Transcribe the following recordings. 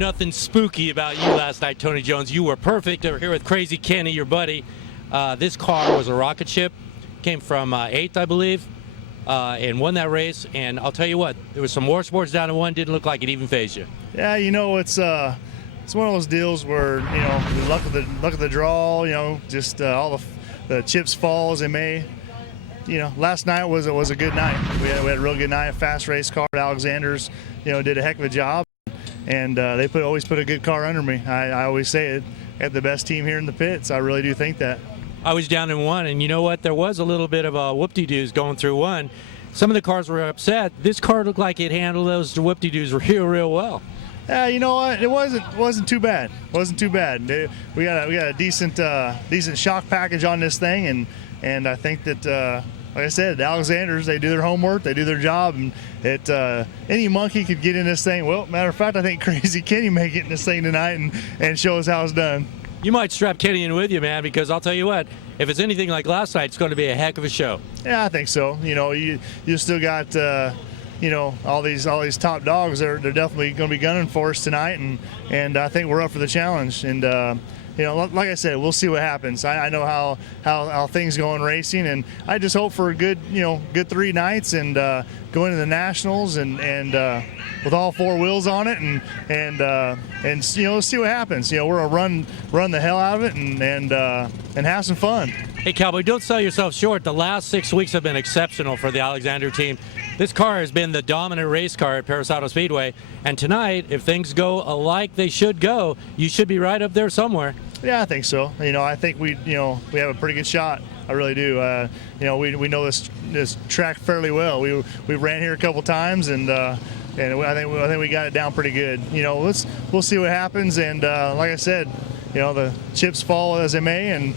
Nothing spooky about you last night, Tony Jones. You were perfect. We're here with Crazy Kenny, your buddy. This car was a rocket ship. Came from 8th, I believe, and won that race. And I'll tell you what, there was some more sports down to one. Didn't look like it even phased you. Yeah, it's one of those deals where the luck of the draw. Just all the chips fall as they may. Last night was a good night. We had a real good night. A fast race car. Alexander's, did a heck of a job, and they always put a good car under me. I always say it. I have the best team here in the pits. I really do think that. I was down in one, and you know what? There was a little bit of a whoop-de-doos going through one. Some of the cars were upset. This car looked like it handled those whoop-de-doos real well. Yeah, you know what? It wasn't too bad. Wasn't too bad. We got a decent shock package on this thing, and I think that like I said, the Alexanders, they do their homework, they do their job, and any monkey could get in this thing. Well, matter of fact, I think Crazy Kenny may get in this thing tonight and show us how it's done. You might strap Kenny in with you, man, because I'll tell you what, if it's anything like last night, it's going to be a heck of a show. Yeah, I think so. You still got all these top dogs. They're definitely going to be gunning for us tonight, and I think we're up for the challenge. And like I said, we'll see what happens. I know how things go in racing, and I just hope for a good 3 nights and go into the Nationals and with all 4 wheels on it, and see what happens. We're gonna run the hell out of it and have some fun. Hey, Cowboy, don't sell yourself short. The last 6 weeks have been exceptional for the Alexander team. This car has been the dominant race car at Perris Auto Speedway, and tonight, if things go like they should go, you should be right up there somewhere. Yeah, I think so. I think we have a pretty good shot. I really do. We know this track fairly well. We ran here a couple times, and I think we got it down pretty good. We'll see what happens, and like I said, the chips fall as they may, and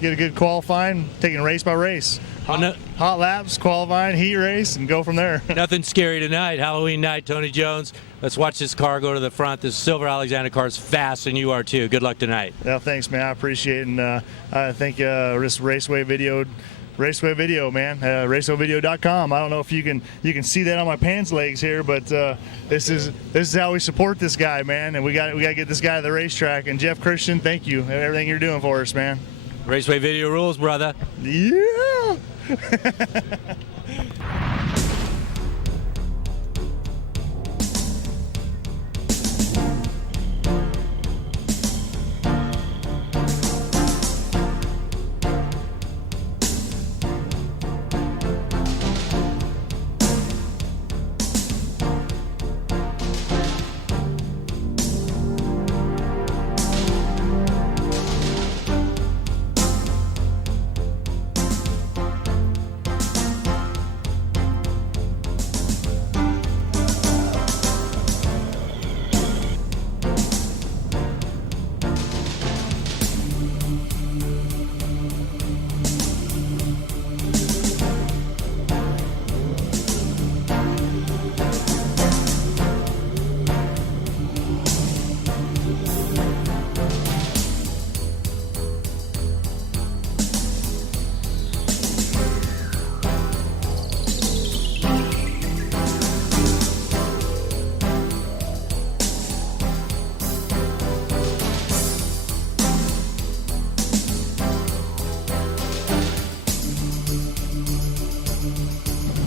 get a good qualifying, taking race by race. Hot laps, qualifying, heat race, and go from there. Nothing scary tonight. Halloween night, Tony Jones. Let's watch this car go to the front. This silver Alexander car is fast, and you are too. Good luck tonight. Yeah, thanks, man. I appreciate it. And I think this Raceway video, man. RacewayVideo.com. I don't know if you can see that on my pants legs here, but this is how we support this guy, man. And we got to get this guy to the racetrack. And Jeff Christian, thank you. Everything you're doing for us, man. Raceway Video rules, brother. Yeah.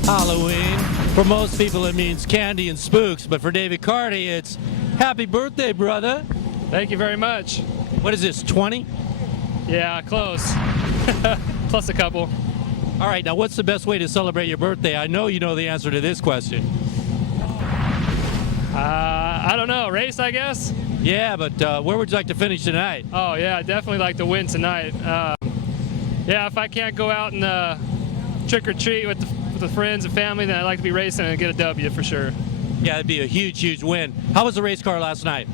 Halloween. For most people it means candy and spooks, but for David Carty it's happy birthday, brother. Thank you very much. What is this, 20? Yeah, close. Plus a couple. All right, now what's the best way to celebrate your birthday? I know you know the answer to this question. I don't know, race I guess? Yeah, but where would you like to finish tonight? Oh yeah, I'd definitely like to win tonight. Yeah, if I can't go out and trick or treat with the friends and family, then I'd like to be racing and get a W for sure. Yeah, it'd be a huge win. How was the race car last night?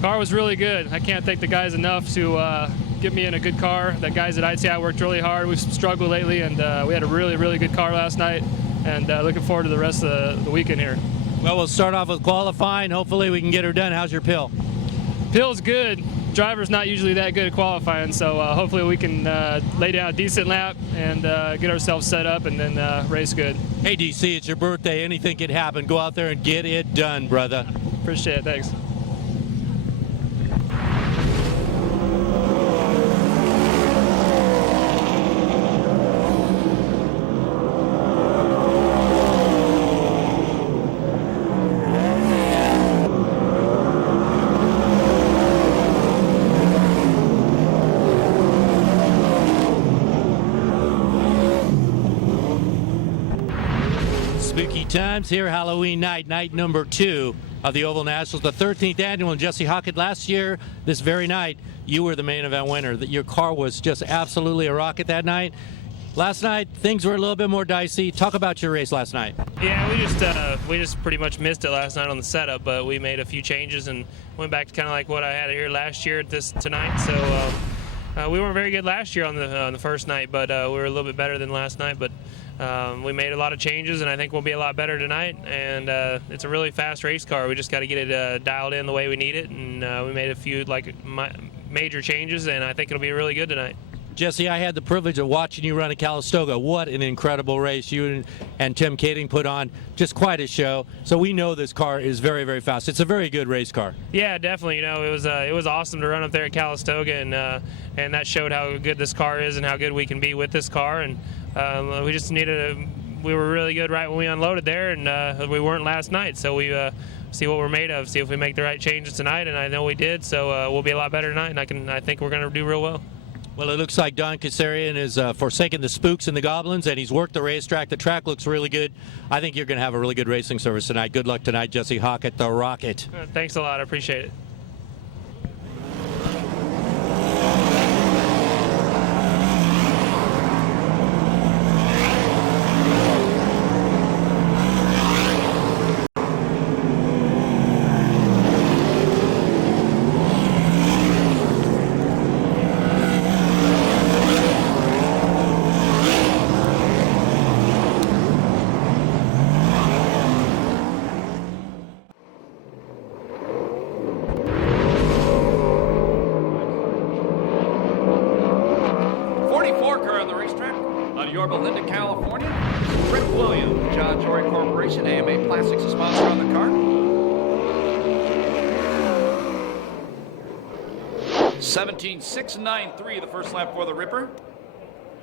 Car was really good. I can't thank the guys enough to get me in a good car. The guys at ITI worked really hard. We've struggled lately, and we had a really good car last night, and looking forward to the rest of the weekend here. Well, we'll start off with qualifying. Hopefully we can get her done. How's your pill? Pill's good. Driver's not usually that good at qualifying, so hopefully we can lay down a decent lap and get ourselves set up and then race good. Hey DC, it's your birthday. Anything can happen. Go out there and get it done, brother. Appreciate it. Thanks. times here, Halloween night, night number 2 of the Oval Nationals, the 13th annual. And Jesse Hockett, last year, this very night, you were the main event winner. Your car was just absolutely a rocket that night. Last night, things were a little bit more dicey. Talk about your race last night. Yeah, we just pretty much missed it last night on the setup, but we made a few changes and went back to kind of like what I had here last year tonight. So we weren't very good last year on the first night, but we were a little bit better than last night. But we made a lot of changes, and I think we'll be a lot better tonight. And it's a really fast race car. We just got to get it dialed in the way we need it, and we made a few major changes, and I think it'll be really good tonight. Jesse, I had the privilege of watching you run at Calistoga. What an incredible race you and Tim Kading put on. Just quite a show. So we know this car is very, very fast. It's a very good race car. Yeah, definitely. You know, it was awesome to run up there at Calistoga, and that showed how good this car is and how good we can be with this car. And we just we were really good right when we unloaded there, and we weren't last night. So we see what we're made of, see if we make the right changes tonight, and I know we did. So we'll be a lot better tonight, and I think we're going to do real well. Well, it looks like Don Kazarian is forsaking the spooks and the goblins, and he's worked the racetrack. The track looks really good. I think you're going to have a really good racing service tonight. Good luck tonight, Jesse Hockett, the Rocket. Thanks a lot. I appreciate it. California. Rick Williams, John Jory Corporation, AMA Plastics, a sponsor on the car. 17.693, the first lap for the Ripper.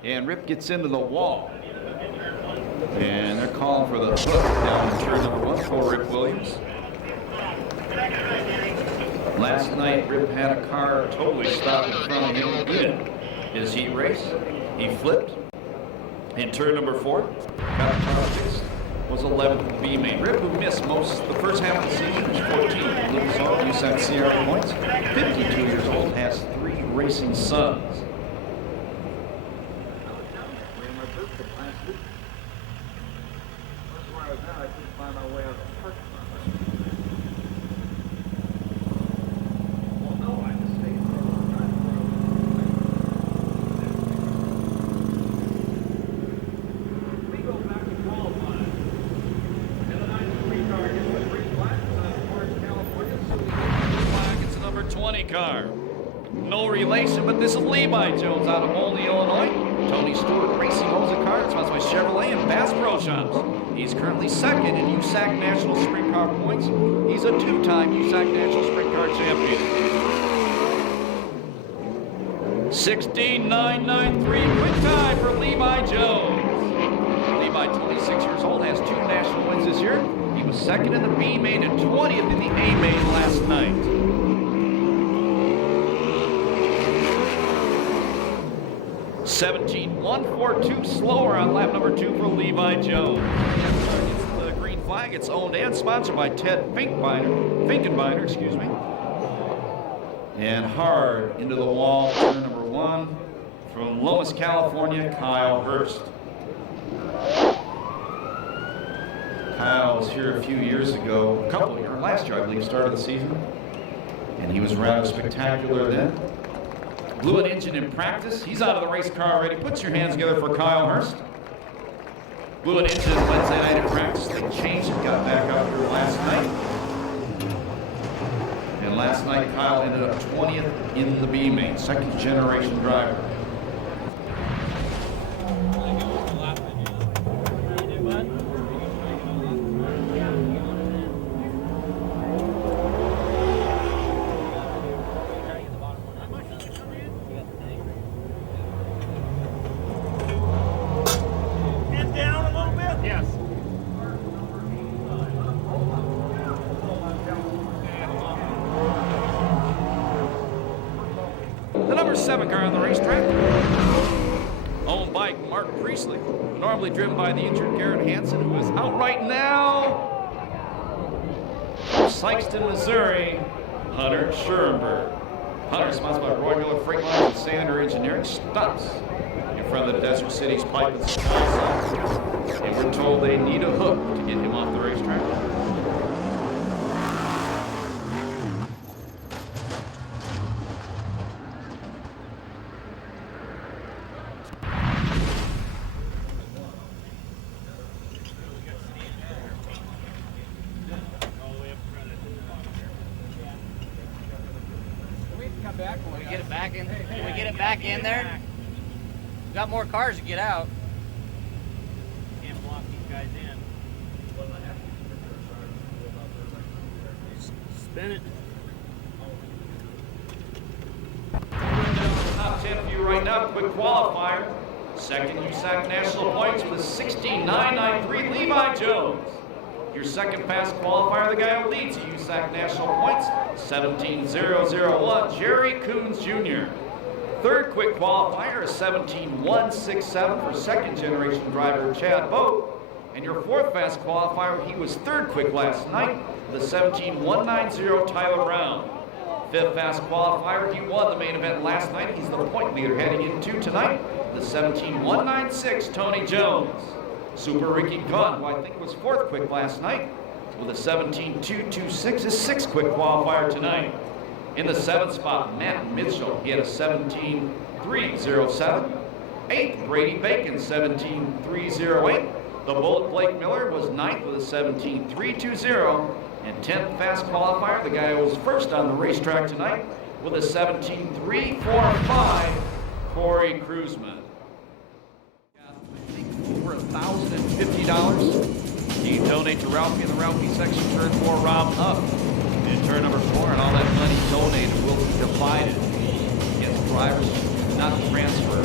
And Rip gets into the wall. And they're calling for the hook down in turn number 1 for Rick Williams. Last night, Rip had a car totally stopped in front of him in his heat race. He flipped. In turn number 4, got a car fixed, was 11th in the B main. Rip, who missed most the first half of the season, was 14th. Lives on USAC CRA points. 52 years old, has 3 racing sons. Car. No relation, but this is Levi Jones out of Olney, Illinois. Tony Stewart Racing owns the car. It's sponsored by Chevrolet and Bass Pro Shops. He's currently 2nd in USAC National Sprint Car points. He's a 2-time USAC National Sprint Car champion. 16.993, quick time for Levi Jones. Levi, 26 years old, has 2 national wins this year. He was 2nd in the B main and 20th in the A main last night. 17.142 slower on lap number 2 for Levi Jones. It's the green flag. It's owned and sponsored by Ted Finkenbeiner, excuse me. And hard into the wall, turn number 1 from Lomas, California, Kyle Hurst. Kyle was here a few years ago, last year I believe, started the season, and he was rather spectacular then. Blew an engine in practice. He's out of the race car already. Put your hands together for Kyle Hurst. Blew an engine Wednesday night in practice. They changed it, got back out here last night. And last night, Kyle ended up 20th in the B main, 2nd generation driver. Mark Priestley, normally driven by the injured Garrett Hansen, who is out right now. From Sykeston, Missouri, Hunter Schurenberg. Hunter, sponsored by Roy Miller Freight Line and Sander Engineering, stops in front of the Desert City's Pipe and Supply side. And we're told they need a hook to get him off the racetrack. Can we get it back in there? We got more cars to get out. Can't block these guys in. Spin it. Top 10 for you right now. Quick qualifier. Second USAC National points with 16.993 Levi Jones. Your second fast qualifier, the guy who leads the USAC National points, 17.001, Jerry Coons Jr. Third quick qualifier is 17.167 for second generation driver Chad Boat. And your fourth fast qualifier, he was third quick last night with a 17.190 Tyler Brown. Fifth fast qualifier, he won the main event last night. He's the point leader heading into tonight, the 17.196 Tony Jones. Super Ricky Gunn, who I think was fourth quick last night, with a 17.226, his sixth quick qualifier tonight. In the seventh spot, Matt Mitchell, he had a 17.307. Eighth, Brady Bacon, 17.308. The Bullet Blake Miller was ninth with a 17.320. And 10th fast qualifier, the guy who was first on the racetrack tonight, with a 17.345, Corey Kruzman. Over $1,050. You can donate to Ralphie in the Ralphie section, turn 4, Rob up. In turn number 4, and all that money donated will be divided against drivers not transfer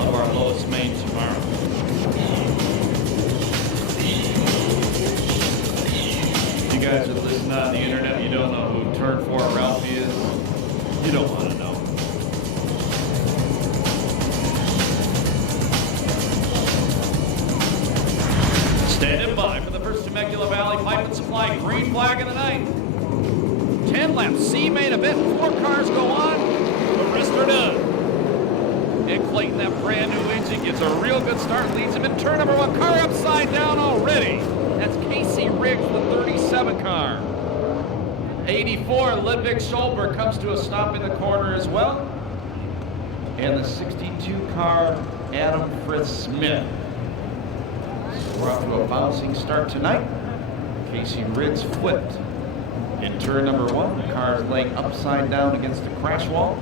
of our lowest main tomorrow. You guys are listening on the internet, you don't know who turn 4 Ralphie is, you don't want to know. Standing by for the first Temecula Valley Pipe and Supply green flag of the night. 10 laps, C main event, 4 cars go on, the rest are done. Nick Clayton, that brand new engine, gets a real good start, leads him in turn number 1, car upside down already. That's Casey Riggs, the 37 car. 84, Ludwig Schulberg comes to a stop in the corner as well. And the 62 car, Adam Fritz Smith. We're off to a bouncing start tonight. Casey Riggs flipped in turn number 1. The car is laying upside down against the crash wall.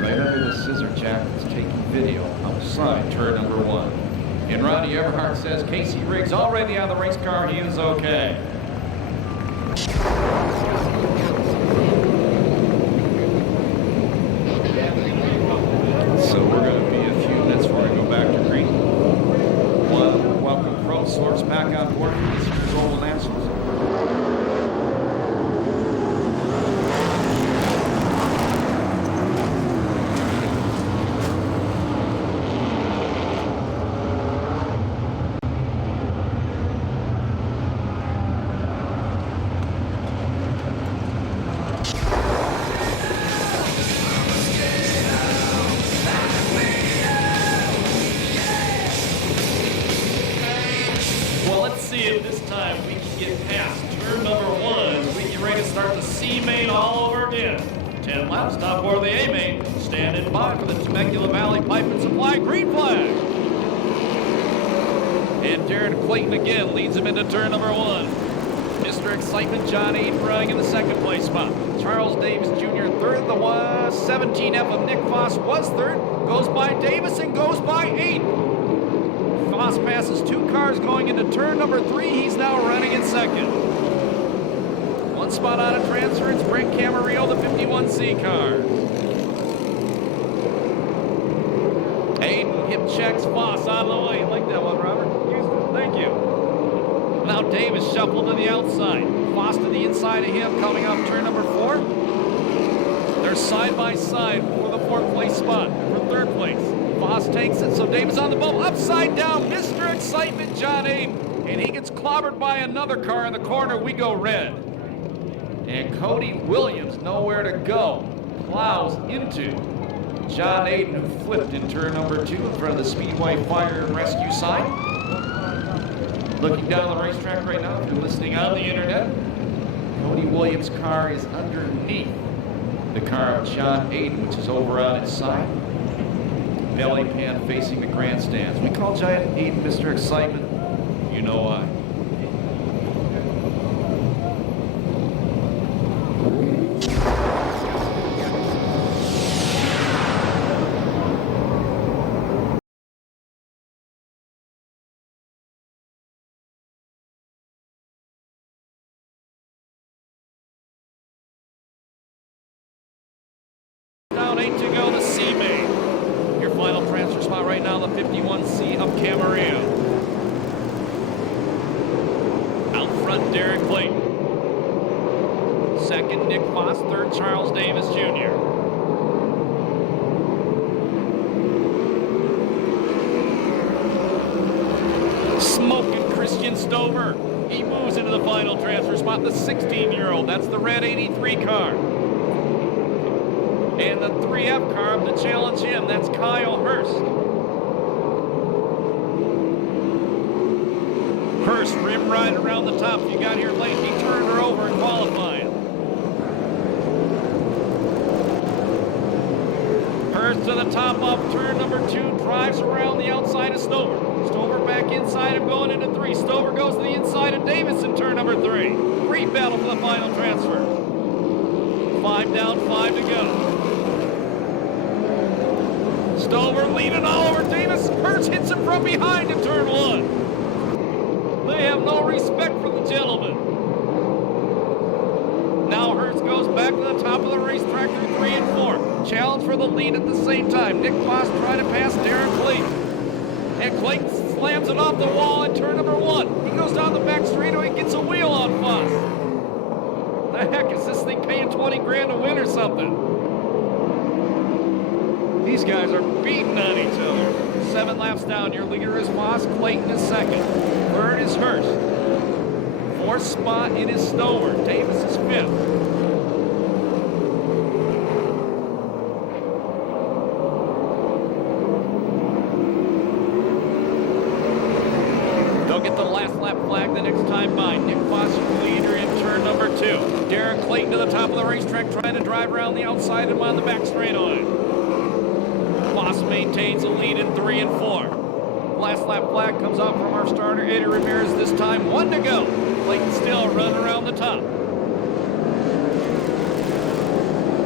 Right under the scissor jack is taking video outside turn number 1. And Ronnie Everhart says Casey Riggs already on the race car. He is okay. So we're going to be a few minutes before we go back to green. One, welcome Pro Source back on board for this year's Oval Nationals. Again leads him into turn number 1. Mr. Excitement John Aiden running in the second place spot. Charles Davis Jr. third. The 17F of Nick Foss was third. Goes by Davis and goes by Aiden. Foss passes 2 cars going into turn number 3. He's now running in second. 1 spot on a transfer. It's Brent Camarillo, the 51C car. Aiden hip checks Foss on the way. You like that one, Robert? Thank you. Now Davis shuffled to the outside. Foss to the inside of him coming up turn number 4. They're side by side for the fourth place spot for third place. Voss takes it, so Davis on the bubble, upside down, Mr. Excitement, John Aiden, and he gets clobbered by another car in the corner. We go red. And Cody Williams, nowhere to go, plows into John Aiden, who flipped in turn number 2 in front of the Speedway Fire and Rescue sign. Looking down the racetrack right now, if you're listening on the internet, Cody Williams' car is underneath the car of John Aiden, which is over on its side. Belly pan facing the grandstands. We call John Aiden Mr. Excitement. You know why. Down 8 to go, the C main. Your final transfer spot right now, the 51C of Camarillo. Out front, Derek Clayton. Second, Nick Foss. Third, Charles Davis Jr. Smoking Christian Stover. He moves into the final transfer spot, the 16-year-old. That's the red 83 car. And the 3F car to challenge him, that's Kyle Hurst. Hurst rim ride around the top. You got here late, he turned her over in qualifying. Hurst to the top of turn number 2, drives around the outside of Stover. Stover back inside him going into 3. Stover goes to the inside of Davis in turn number 3. Great battle for the final transfer. 5 down, 5 to go. Stover leading all over Davis. Hurst hits him from behind in turn 1. They have no respect for the gentleman. Now Hurst goes back to the top of the racetrack through 3 and 4. Challenge for the lead at the same time. Nick Foss trying to pass Darren Clayton. And Clayton slams it off the wall in turn number 1. He goes down the back straightaway and gets a wheel on Foss. The heck, is this thing paying 20 grand to win or something? These guys are beating on each other. 7 laps down, your leader is Foss. Clayton is second. Third is Hurst. 4th spot, it is Stover. Davis is 5th. They'll get the last lap flag the next time by. Nick Foss, your leader in turn number 2. Darren Clayton to the top of the racetrack, trying to drive around the outside of him on the back straightaway. Foss maintains a lead in 3 and 4. Last lap flag comes out from our starter, Eddie Ramirez, this time 1 to go. Clayton still running around the top.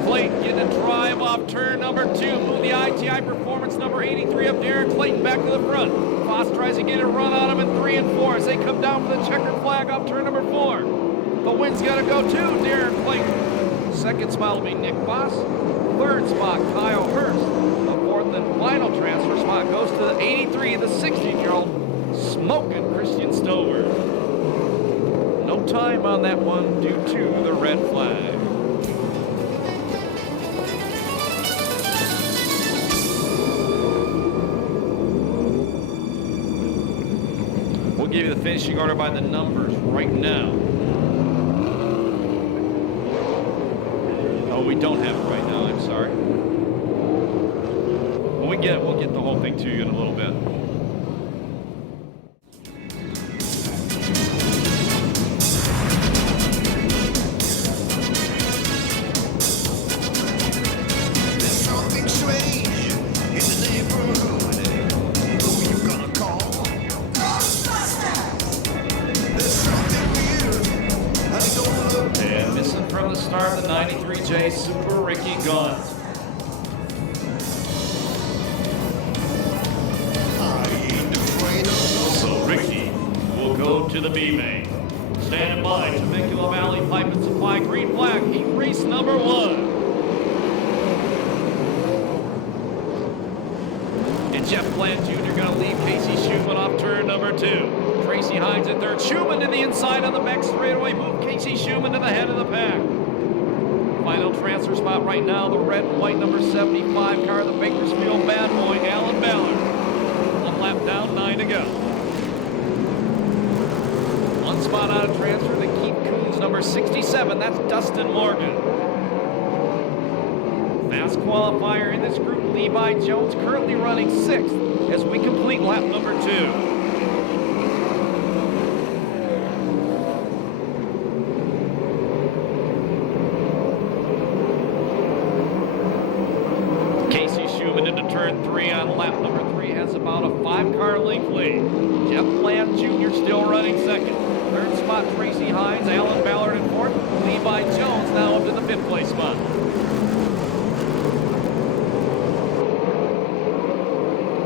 Clayton getting a drive off turn number 2. Move the ITI performance number 83 of Darren Clayton back to the front. Foss tries to get a run on him in 3 and 4 as they come down for the checkered flag off turn number 4. The win's got to go to Darren Clayton. Second spot will be Nick Foss. Third spot, Kyle Hurst. The final transfer spot goes to the 83, the 16-year-old smoking Christian Stover. No time on that one due to the red flag. We'll give you the finishing order by the numbers right now. Oh, we don't have it right now, I'm sorry. We'll get the whole thing to you in a little bit. There's something strange in the neighborhood. Who you gonna call? Ghostbusters! There's something weird, and it don't look. And missing from the start, the 93J Super Ricky Guns. Go to the B main. Stand by, Temecula Valley Pipe and Supply, green flag, heat race number 1. And Jeff Bland Jr. going to leave Casey Schumann off turn number 2. Tracy Hines in third. Schumann to the inside on the back straightaway. Move Casey Schumann to the head of the pack. Final transfer transfer spot right now, the red and white number 75 car, the Bakersfield bad boy, Alan Ballard. One lap down, 9 to go. One spot out of transfer to Keith Coons, number 67. That's Dustin Morgan. Fast qualifier in this group, Levi Jones, currently running 6th as we complete lap number 2. Into turn 3 on lap number 3, has about a 5-car length lead. Jeff Bland Jr. still running 2nd. 3rd spot, Tracy Hines, Alan Ballard in 4th. Levi Jones now up to the 5th place spot.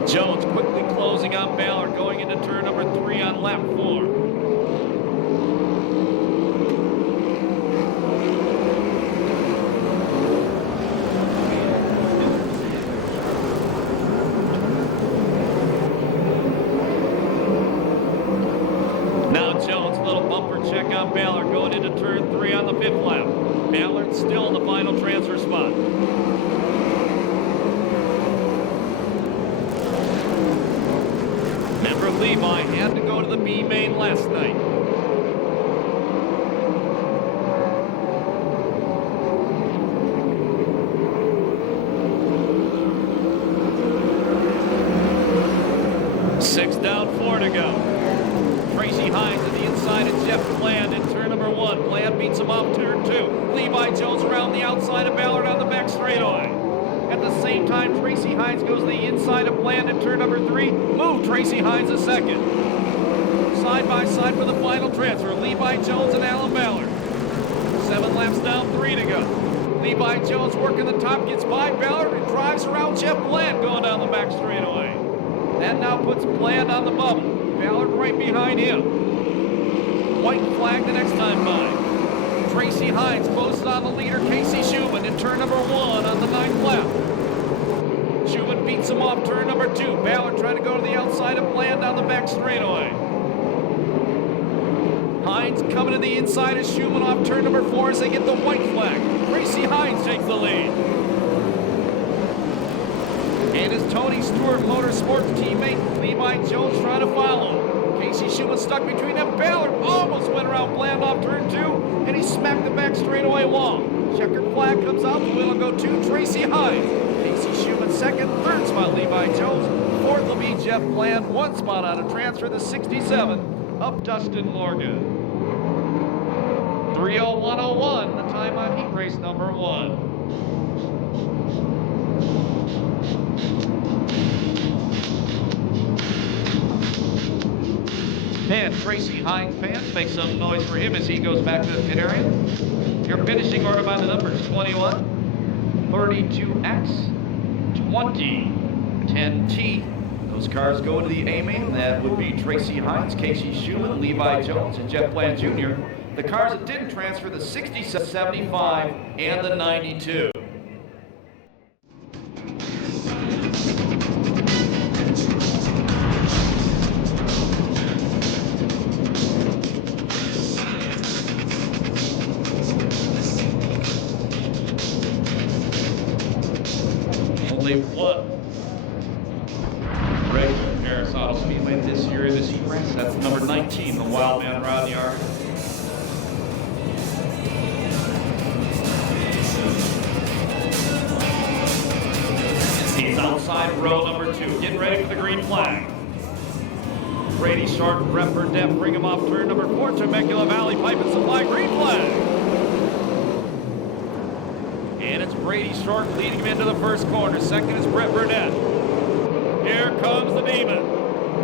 Jones quickly closing on Ballard, going into turn number 3 on lap 4. Check on Ballard going into turn 3 on the 5th lap. Ballard still in the final transfer spot. Remember, Levi had to go to the B main last night. Six down, 4 to go. Tracy Hines at the inside of Jeff Bland in turn number 1. Bland beats him off turn 2. Levi Jones around the outside of Ballard on the back straightaway. At the same time, Tracy Hines goes to the inside of Bland in turn number 3. Move Tracy Hines a 2nd. Side by side for the final transfer. Levi Jones and Alan Ballard. 7 laps down, 3 to go. Levi Jones working the top, gets by Ballard and drives around Jeff Bland going down the back straightaway. That now puts Bland on the bubble. Ballard right behind him. White flag the next time by. Tracy Hines closes on the leader, Casey Schumann, in turn number 1 on the 9th lap. Schumann beats him off turn number 2. Ballard trying to go to the outside of Bland on the back straightaway. Hines coming to the inside of Schumann off turn number 4 as they get the white flag. Tracy Hines takes the lead. And his Tony Stewart Motorsports teammate, Levi Jones, trying to follow. Casey Schumann stuck between them. Ballard almost went around Bland off turn 2, and he smacked the back straightaway wall. Checkered flag comes out. The wheel will go to Tracy Hines. Casey Schumann 2nd, 3rd spot Levi Jones. 4th will be Jeff Bland. 1 spot out of transfer, the 67 of Dustin Morgan. 3:01:01, the time on heat race number 1. And Tracy Hines fans, make some noise for him as he goes back to the pit area. Your finishing order by the numbers 21, 32X, 20, 10T. Those cars go to the A main. That would be Tracy Hines, Casey Schumann, Levi Jones, and Jeff Bland Jr. The cars that didn't transfer, the 60, 75, and the 92. Only one race at Perris Auto Speedway this year in this heat race. That's number 19, the Wild Man Rodney Argo. He's outside row number 2, getting ready for the green flag. Brady Short, Brett Burdett bring him off turn number 4, Temecula Valley Pipe and Supply, green flag. And it's Brady Short leading him into the first corner. 2nd is Brett Burdett. Here comes the Demon.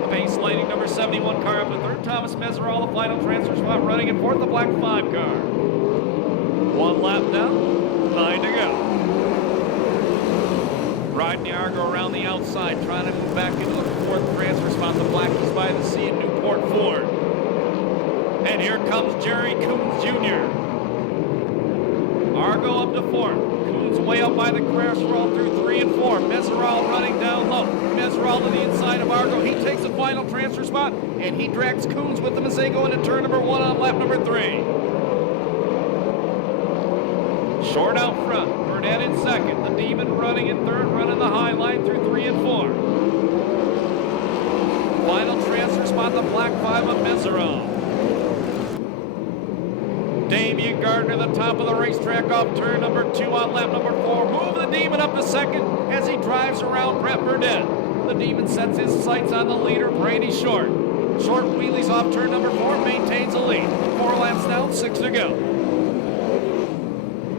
The pace lighting number 71 car up to 3rd. Thomas Meserol, the final transfer spot, running in 4th, the black 5 car. 1 lap down, 9 to go. Rodney Argo around the outside, trying to move back into the 4th transfer spot. The Blackies by the sea in Newport Ford. And here comes Jerry Coons Jr. Argo up to 4th. Coons way up by the crash roll through 3 and 4. Meserol running down low. Meserol to the inside of Argo. He takes the final transfer spot, and he drags Coons with him as they go into turn number 1 on lap number 3. Short out front, Burnett in second. The Demon running in third, running the high line through 3 and 4. Final transfer spot, the black 5 of Mesereau. Damian Gardner, the top of the racetrack, off turn number 2 on lap number 4. Move the Demon up to second as he drives around Brett Burnett. The Demon sets his sights on the leader, Brady Short. Short wheelies off turn number 4, maintains the lead. 4 laps down, 6 to go.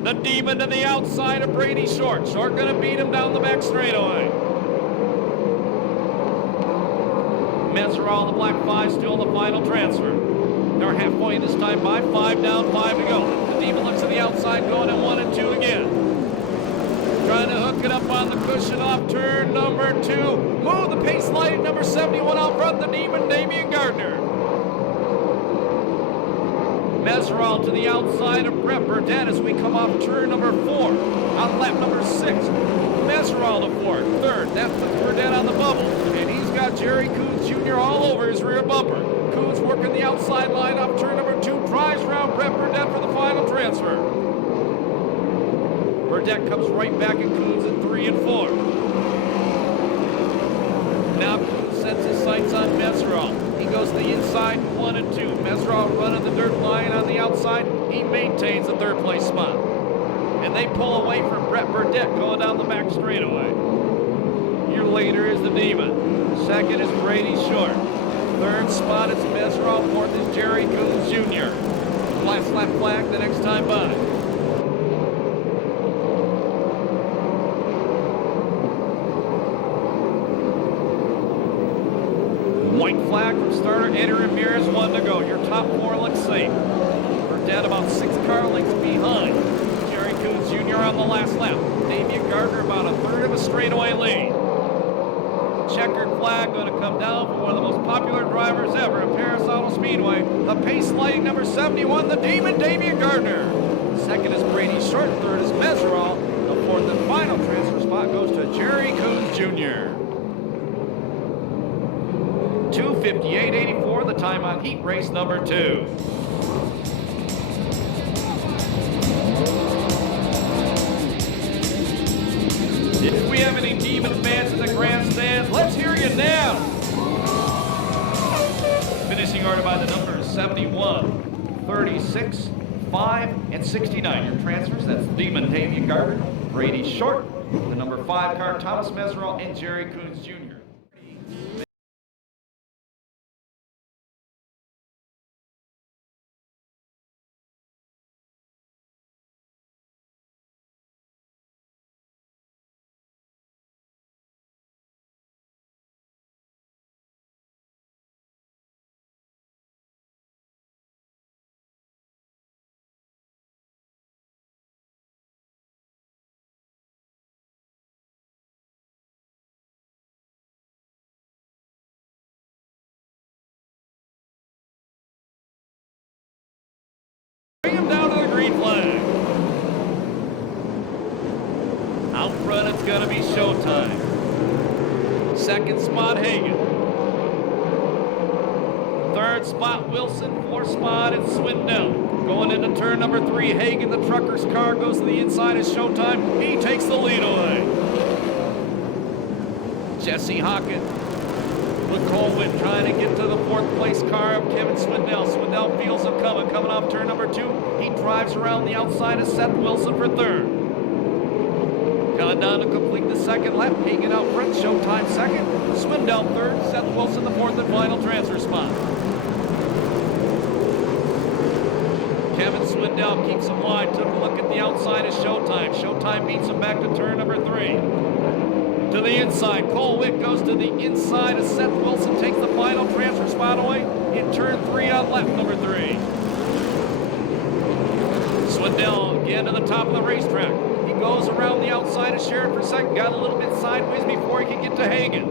The Demon to the outside of Brady Short. Short gonna beat him down the back straightaway. Mesereau, the black 5, still the final transfer. They're halfway this time by 5 down, 5 to go. The Demon looks to the outside, going at 1 and 2 again. Trying to hook it up on the cushion off turn number 2. Move the pace light, number 71 out front, the Demon, Damian Gardner. Mesereau to the outside of Brett Burnett as we come off turn number 4 on lap number 6. Mesereau to 4th, 3rd. That puts Burnett on the bubble, and he's got Jerry Coons Jr. all over his rear bumper. Coons working the outside line off turn number 2, drives around Brett Burnett for the final transfer. Burnett comes right back at Coons at 3 and 4. Now Coons sets his sights on Mesereau. He goes to the inside, 1 and 2. Mesereau running the dirt line on the outside. He maintains the 3rd place spot. And they pull away from Brett Burnett going down the back straightaway. Your leader is the Demon. 2nd is Brady Short. 3rd spot is Mesereau. 4th is Jerry Coons Jr. Last lap flag the next time by. White flag from starter Eddie Ramirez, 1 to go. Your top 4 looks safe. Burnett about 6 car lengths behind. Jerry Coons Jr. on the last lap. Damian Gardner about a 1/3 of a straightaway lead. Checkered flag going to come down for one of the most popular drivers ever at Perris Auto Speedway. The pace lighting number 71, the Demon, Damian Gardner. 2nd is Brady Short, 3rd is Mesereau. The 4th and final transfer spot goes to Jerry Coons Jr. 2:58.84, the time on heat race number 2. If we have any Demon fans in the grandstands, let's hear you now. Finishing order by the numbers 71, 36, 5, and 69. Your transfers, that's Demon Damian Gardner, Brady Short, the number 5 car Thomas Mesereau, and Jerry Coons Jr. Bring him down to the green flag. Out front, it's going to be showtime. 2nd spot, Hagan. 3rd spot, Wilson. 4th spot, it's Swindell. Going into turn number 3, Hagan, the trucker's car, goes to the inside. It's showtime. He takes the lead away. Jesse Hawkins with Colwyn trying to get to the 4th place car of Kevin Swindell. Swindell feels him coming off turn number 2. He drives around the outside of Seth Wilson for 3rd. Coming down to complete the 2nd lap, Hagan out front, showtime 2nd. Swindell 3rd, Seth Wilson the 4th and final transfer spot. Kevin Swindell keeps him wide, took a look at the outside of Showtime. Showtime beats him back to turn number 3. To the inside, Cole Witt goes to the inside as Seth Wilson takes the final transfer spot away in turn 3 on lap number 3. Swindell again to the top of the racetrack. He goes around the outside of Sheriff for 2nd, got a little bit sideways before he can get to Hagan.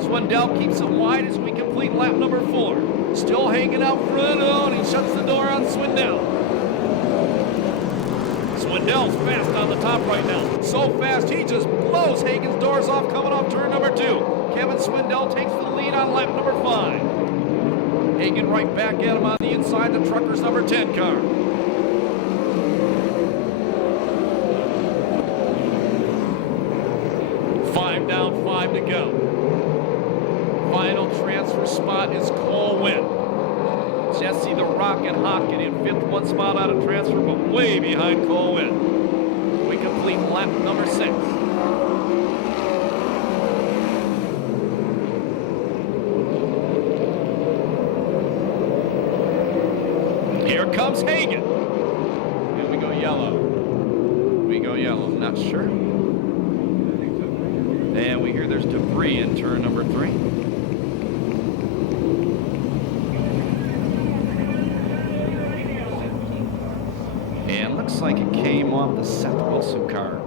Swindell keeps it wide as we complete lap number 4. Still hanging out front, and he shuts the door on Swindell. Swindell's fast on the top right now. So fast, he just blows Hagan's doors off coming off turn number 2. Kevin Swindell takes the lead on lap number 5. Hagan right back at him on the inside, the trucker's number 10 car. time, down 5 to go. Final transfer spot is Cole Wynn. Jesse the Rocket Hockett in 5th, 1 spot out of transfer, but way behind Cole Wynn. We complete lap number 6. Here comes Hagan. And we go yellow. We go yellow, not sure. And we hear there's debris in turn number 3. And looks like it came off the Seth Wilson car.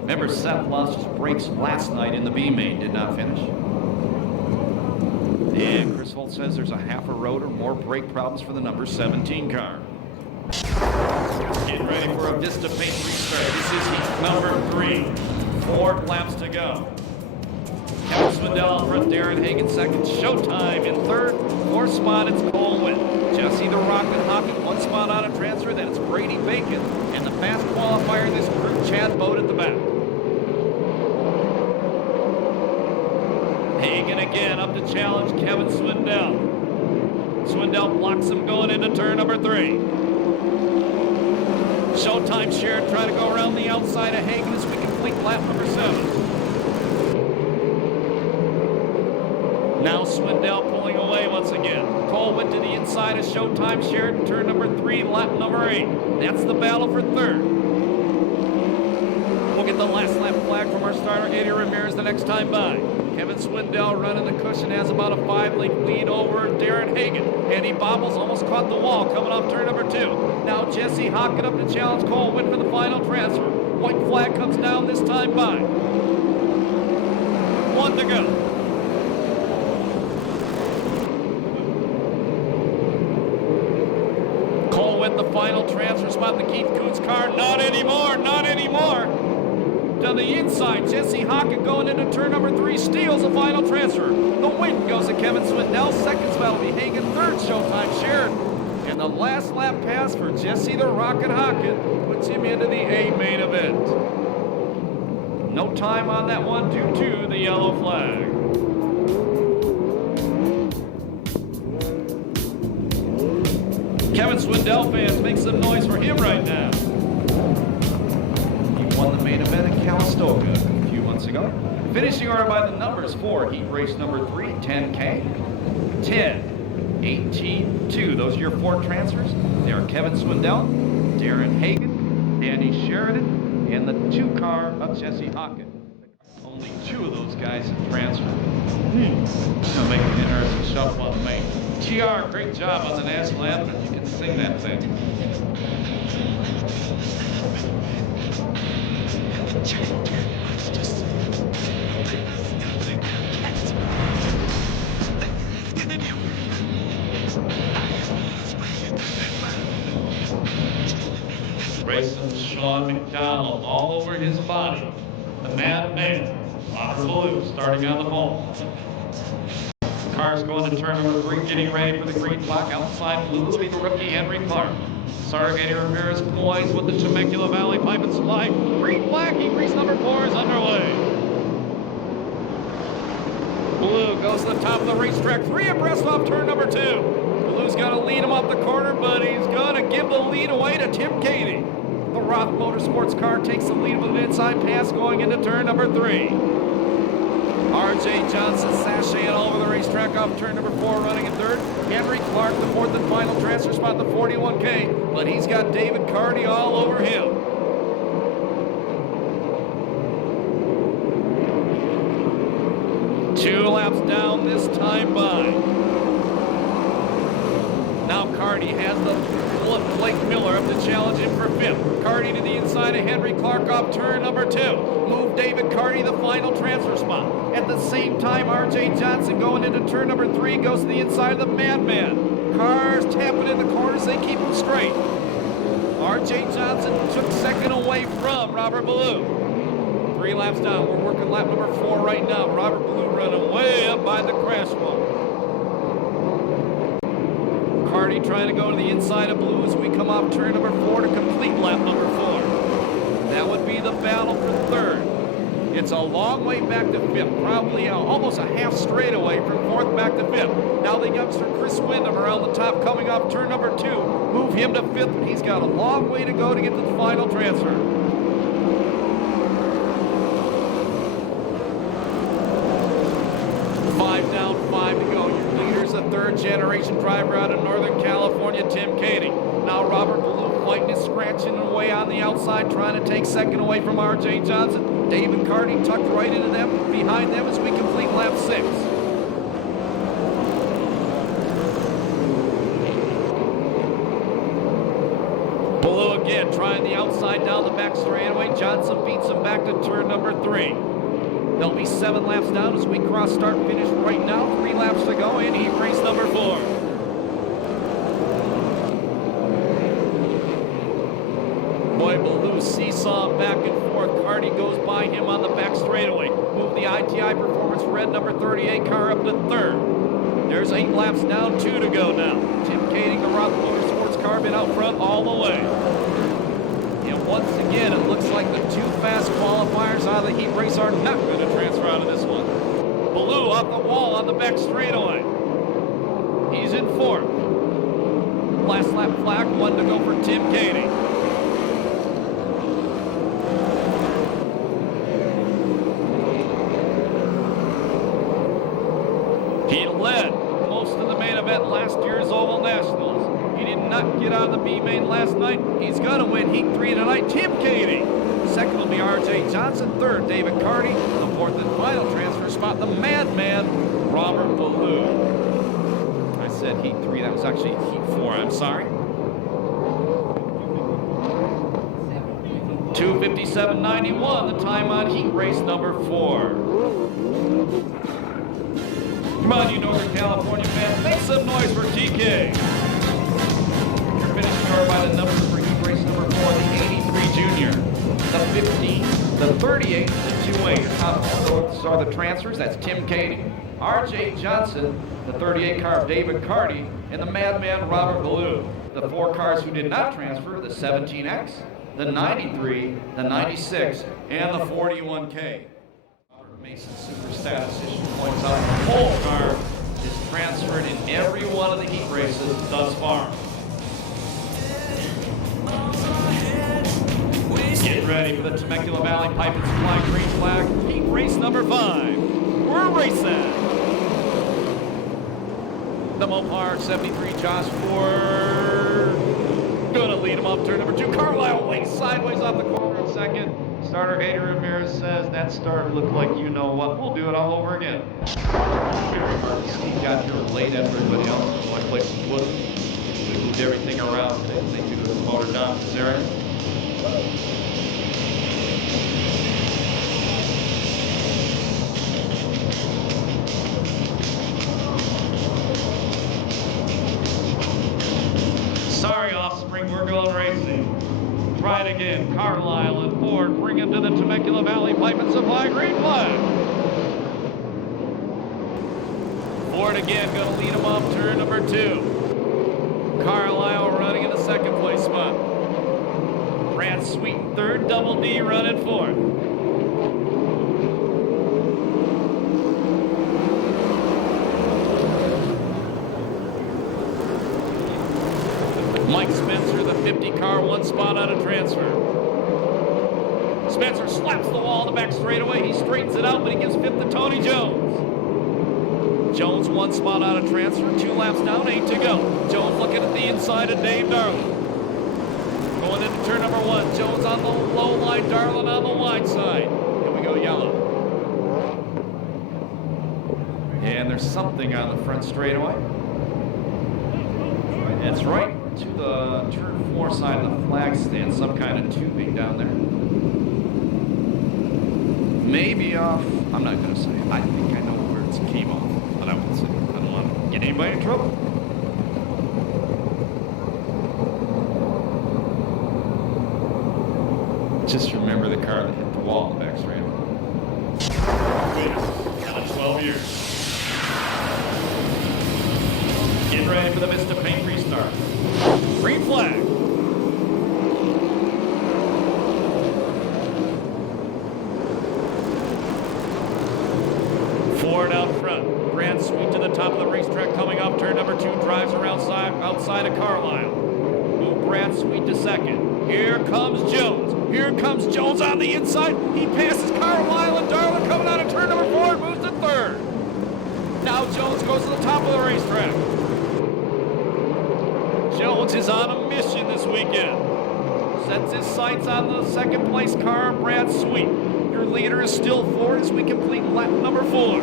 Remember, Seth lost his brakes last night in the B main, did not finish. And Chris Holt says there's a half a rotor, more brake problems for the number 17 car. Getting ready for a Vista Paint restart. This is heat number 3. 4 laps to go. Kevin Swindell in front, Darren Hagan second. Showtime in 3rd. 4th spot, it's Cole Wynn. Jesse the Rocket Hockett, 1 spot out of transfer. Then it's Brady Bacon. And the fast qualifier, this crew, Chad Boat at the back. Hagan again up to challenge Kevin Swindell. Swindell blocks him going into turn number 3. Showtime Sharon trying to go around the outside of Hagan as we complete lap number 7. Now Swindell pulling away once again. Cole went to the inside of Showtime Sharon, turn number 3, lap number 8. That's the battle for 3rd. We'll get the last lap flag from our starter, Eddie Ramirez, the next time by. Kevin Swindell running the cushion, has about a 5-length lead over Darren Hagan. And he bobbles, almost caught the wall coming off turn number 2. Now Jesse Hockett up to challenge Cole Wynn for the final transfer. White flag comes down this time by. 1 to go. Cole Wynn the final transfer spot, the Keith Coots car. Not anymore, not anymore. To the inside, Jesse Hockett going into turn number 3, steals the final transfer. The win goes to Kevin Swindell. 2nd spot will be Hagan. 3rd, Showtime Sharon. And the last lap pass for Jesse the Rocket Hockett puts him into the A main event. No time on that one due to the yellow flag. Kevin Swindell fans, make some noise for him right now. Won the main event at Calistoga a few months ago. Finishing order by the numbers for heat race number 3, 10K, 10, 18, 2. Those are your 4 transfers. They are Kevin Swindell, Darren Hagan, Danny Sheridan, and the 2 car of Jesse Hockett. Only 2 of those guys have transferred. It'll make an interesting shuffle on the main. TR, great job on the national anthem. You can sing that thing. Racing Sean McDonald all over his body. The madman, Robert Blue, starting on the pole. Cars going to turn number 3, getting ready for the green flag. Outside Blue will be the rookie Henry Clark. Sergeant Eddie Ramirez poised with the Temecula Valley Pipe and Supply. Green flag, heat race number 4 is underway. Blue goes to the top of the racetrack, 3 abreast off turn number 2. Blue's got to lead him off the corner, but he's going to give the lead away to Tim Katie. The Roth Motorsports car takes the lead with an inside pass going into turn number 3. R.J. Johnson sashaying all over the racetrack off turn number 4, running in 3rd. Henry Clark, the 4th and final transfer spot, the 41K, but he's got David Carty all over him. Two laps down this time by. Now Carty has the Blake Miller up to challenge him for 5th. Carty to the inside of Henry Clark off turn number 2. Move David Carty, the final transfer spot. At the same time, R.J. Johnson going into turn number 3 goes to the inside of the Madman. Cars tapping in the corners, they keep him straight. R.J. Johnson took 2nd away from Robert Ballou. 3 laps down, we're working lap number 4 right now. Robert Ballou running way up by the crash wall. Carty trying to go to the inside of Blue as we come off turn number 4 to complete lap number 4. That would be the battle for 3rd. It's a long way back to fifth, probably almost a half straightaway from fourth back to fifth. Now the youngster Chris Wyndham around the top coming off turn number 2. Move him to fifth, and he's got a long way to go to get to the final transfer. Five down, 5 to go. Your leader's a third-generation driver out of Northern California, Tim Katie. Now Robert Ballou fighting and scratching away on the outside, trying to take second away from R.J. Johnson. David Carty tucked right into them, behind them as we complete lap 6. Ballou again, trying the outside down the back straightaway. Johnson beats him back to turn number 3. There'll be 7 laps down as we cross start finish right now. 3 laps to go in heat race number 4. Boy, Ballou seesaw back and forth. Carty goes by him on the back straightaway. Move the ITI Performance Red number 38 car up to 3rd. There's 8 laps down, 2 to go now. Tim Kading, the Roth Motorsports car, been out front all the way. And once again, it looks like the 2 fast qualifiers out of the heat race are not going to transfer out of this one. Ballou off the wall on the back straightaway. He's in 4th. Last lap flag, 1 to go for Tim Kading. He led most of the main event last year's Oval Nationals. He did not get on the B main last night. He's going to win Heat 3 tonight. Tim Katie. Second will be R.J. Johnson. Third, David Carty. The fourth and final transfer spot, the madman, Robert Ballou. I said Heat 3. That was actually Heat 4. I'm sorry. 2:57.91, the time on heat race number 4. Come on, you Northern California fans, make some noise for TK. Your finish car by the numbers for heat race number 4, the 83 Junior, the 15, the 38, the 28. Your top those are the transfers. That's Tim Katie, R.J. Johnson, the 38 car of David Carty, and the madman Robert Ballou. The 4 cars who did not transfer, the 17X, the 93, the 96, and the 41K. Mason Super Statistician points out the whole car is transferred in every one of the heat races thus far. Get ready for the Temecula Valley Pipe and Supply green flag, heat race number 5. We're racing. The Mopar 73 Josh Ford gonna lead him up turn number 2. Carlisle wings sideways off the corner in second. Starter Adrian Ramirez says that start looked like you know what. We'll do it all over again. Steve got here late after everybody else. My place was wooden. We moved everything around today. Thank you to the motor down this area. Sorry, Offspring, we're going racing. Try it again. Carlisle and Ford bring him to the Temecula Valley Pipe and Supply green flag. Ford again going to lead him off turn number 2. Carlisle running in the second place spot. Brad Sweet in third, Double D running fourth. Mike Spencer, the 50 car, 1 spot out of transfer. Spencer slaps the wall in the back straightaway. He straightens it out, but he gives 5th to Tony Jones. Jones 1 spot out of transfer, 2 laps down, 8 to go. Jones looking at the inside of Dave Darling. Going into turn number 1. Jones on the low line, Darling on the wide side. Here we go, yellow. And there's something on the front straightaway. That's right. To the turn 4 side of the flag stand, some kind of tubing down there. Maybe off, I'm not going to say. I think I know where it came off, but I won't say. I don't want to get anybody in trouble. Just remember the car that hit the wall in the back straight. 12 years. Get ready for the Vista Paint restart. Green flag. Brad Sweet to the top of the racetrack coming up. Turn number 2, drives around outside of Carlisle. Move Brad Sweet to second. Here comes Jones. Here comes Jones on the inside. He passes Carlisle and Darla coming out of turn number 4 and moves to third. Now Jones goes to the top of the racetrack. Jones is on a mission this weekend. Sets his sights on the second place car, Brad Sweet. Your leader is still 4 as we complete lap number 4.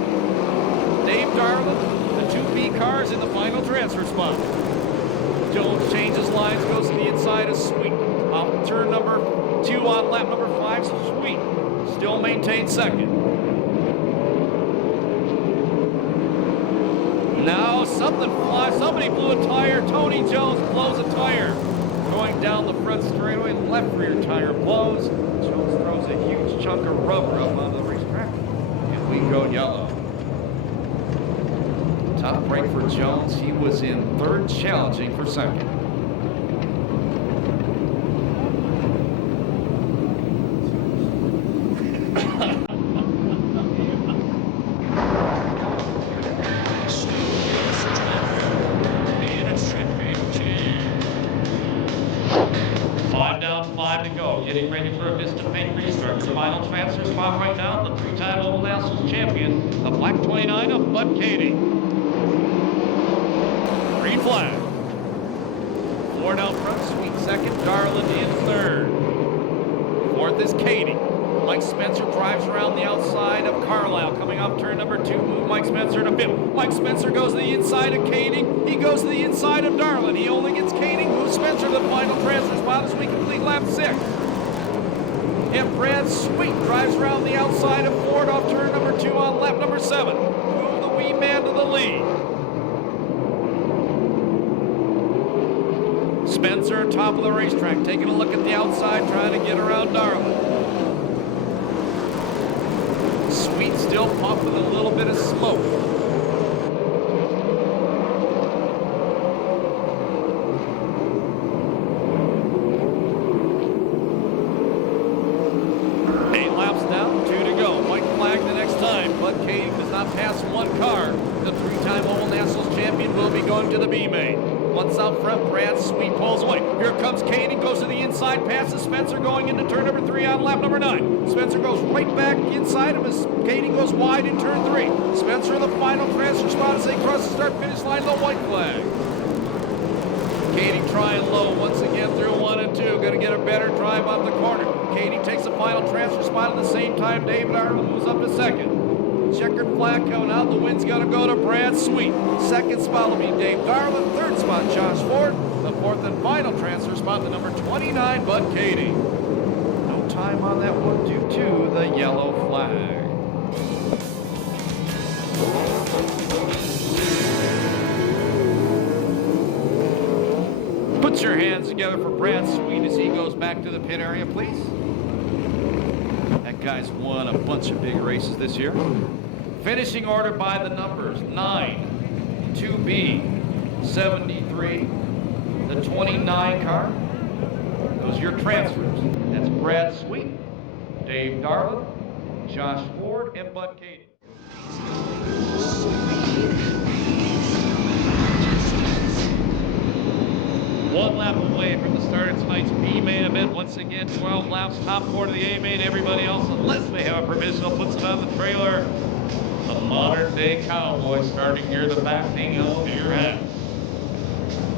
Dave Darland, the 2B cars in the final transfer spot. Jones changes lines, goes to the inside of Sweet. Off turn number 2 on lap number 5, Sweet still maintains second. Now something flies, somebody blew a tire. Tony Jones blows a tire. Going down the front straightaway, left rear tire blows. Jones throws a huge chunk of rubber up onto the racetrack. And we go yellow. Top break for Jones. He was in third, challenging for second. Getting ready for a Vista Paint restart. The final transfer spot right now, the 3-time Oval Nationals champion, the black 29 of Bud Katie. Green flag. Ford out front, Sweet second, Darland in third. Fourth is Katie. Mike Spencer drives around the outside of Carlisle, coming off turn number 2. Move Mike Spencer to 5th. Mike Spencer goes to the inside of Katie. He goes to the inside of Darland. He only gets Katie. Moves Spencer to the final transfer spot as we complete lap 6. And Brad Sweet drives around the outside of Ford off turn number 2 on lap number 7. Move the wee man to the lead. Spencer, top of the racetrack, taking a look at the outside, trying to get around Darland. Sweet still puffing a little bit of smoke. Pass one car. The 3-time Oval Nationals champion will be going to the B main. Once out front, Brad Sweet pulls away. Here comes Katie, goes to the inside, passes Spencer going into turn number 3 on lap number 9. Spencer goes right back inside of his. Katie goes wide in turn 3. Spencer in the final transfer spot as they cross the start-finish line, the white flag. Katie trying low once again through 1 and 2. Going to get a better drive off the corner. Katie takes the final transfer spot at the same time. David Darland moves up to second. Checkered flag coming out. The win's going to go to Brad Sweet. Second spot will be Dave Darland. Third spot, Josh Ford. The fourth and final transfer spot, the number 29, Bud Katie. No time on that one due to the yellow flag. Put your hands together for Brad Sweet as he goes back to the pit area, please. That guy's won a bunch of big races this year. Finishing order by the numbers: 9, 2B, 73, the 29 car. Those are your transfers. That's Brad Sweet, Dave Darland, Josh Ford, and Bud Katie. One lap away from the start of tonight's B main event. Once again, 12 laps, top 4 to the A main. Everybody else, unless they have a provisional, puts it on the trailer. The modern day cowboy starting near the back, hanging on to your hat.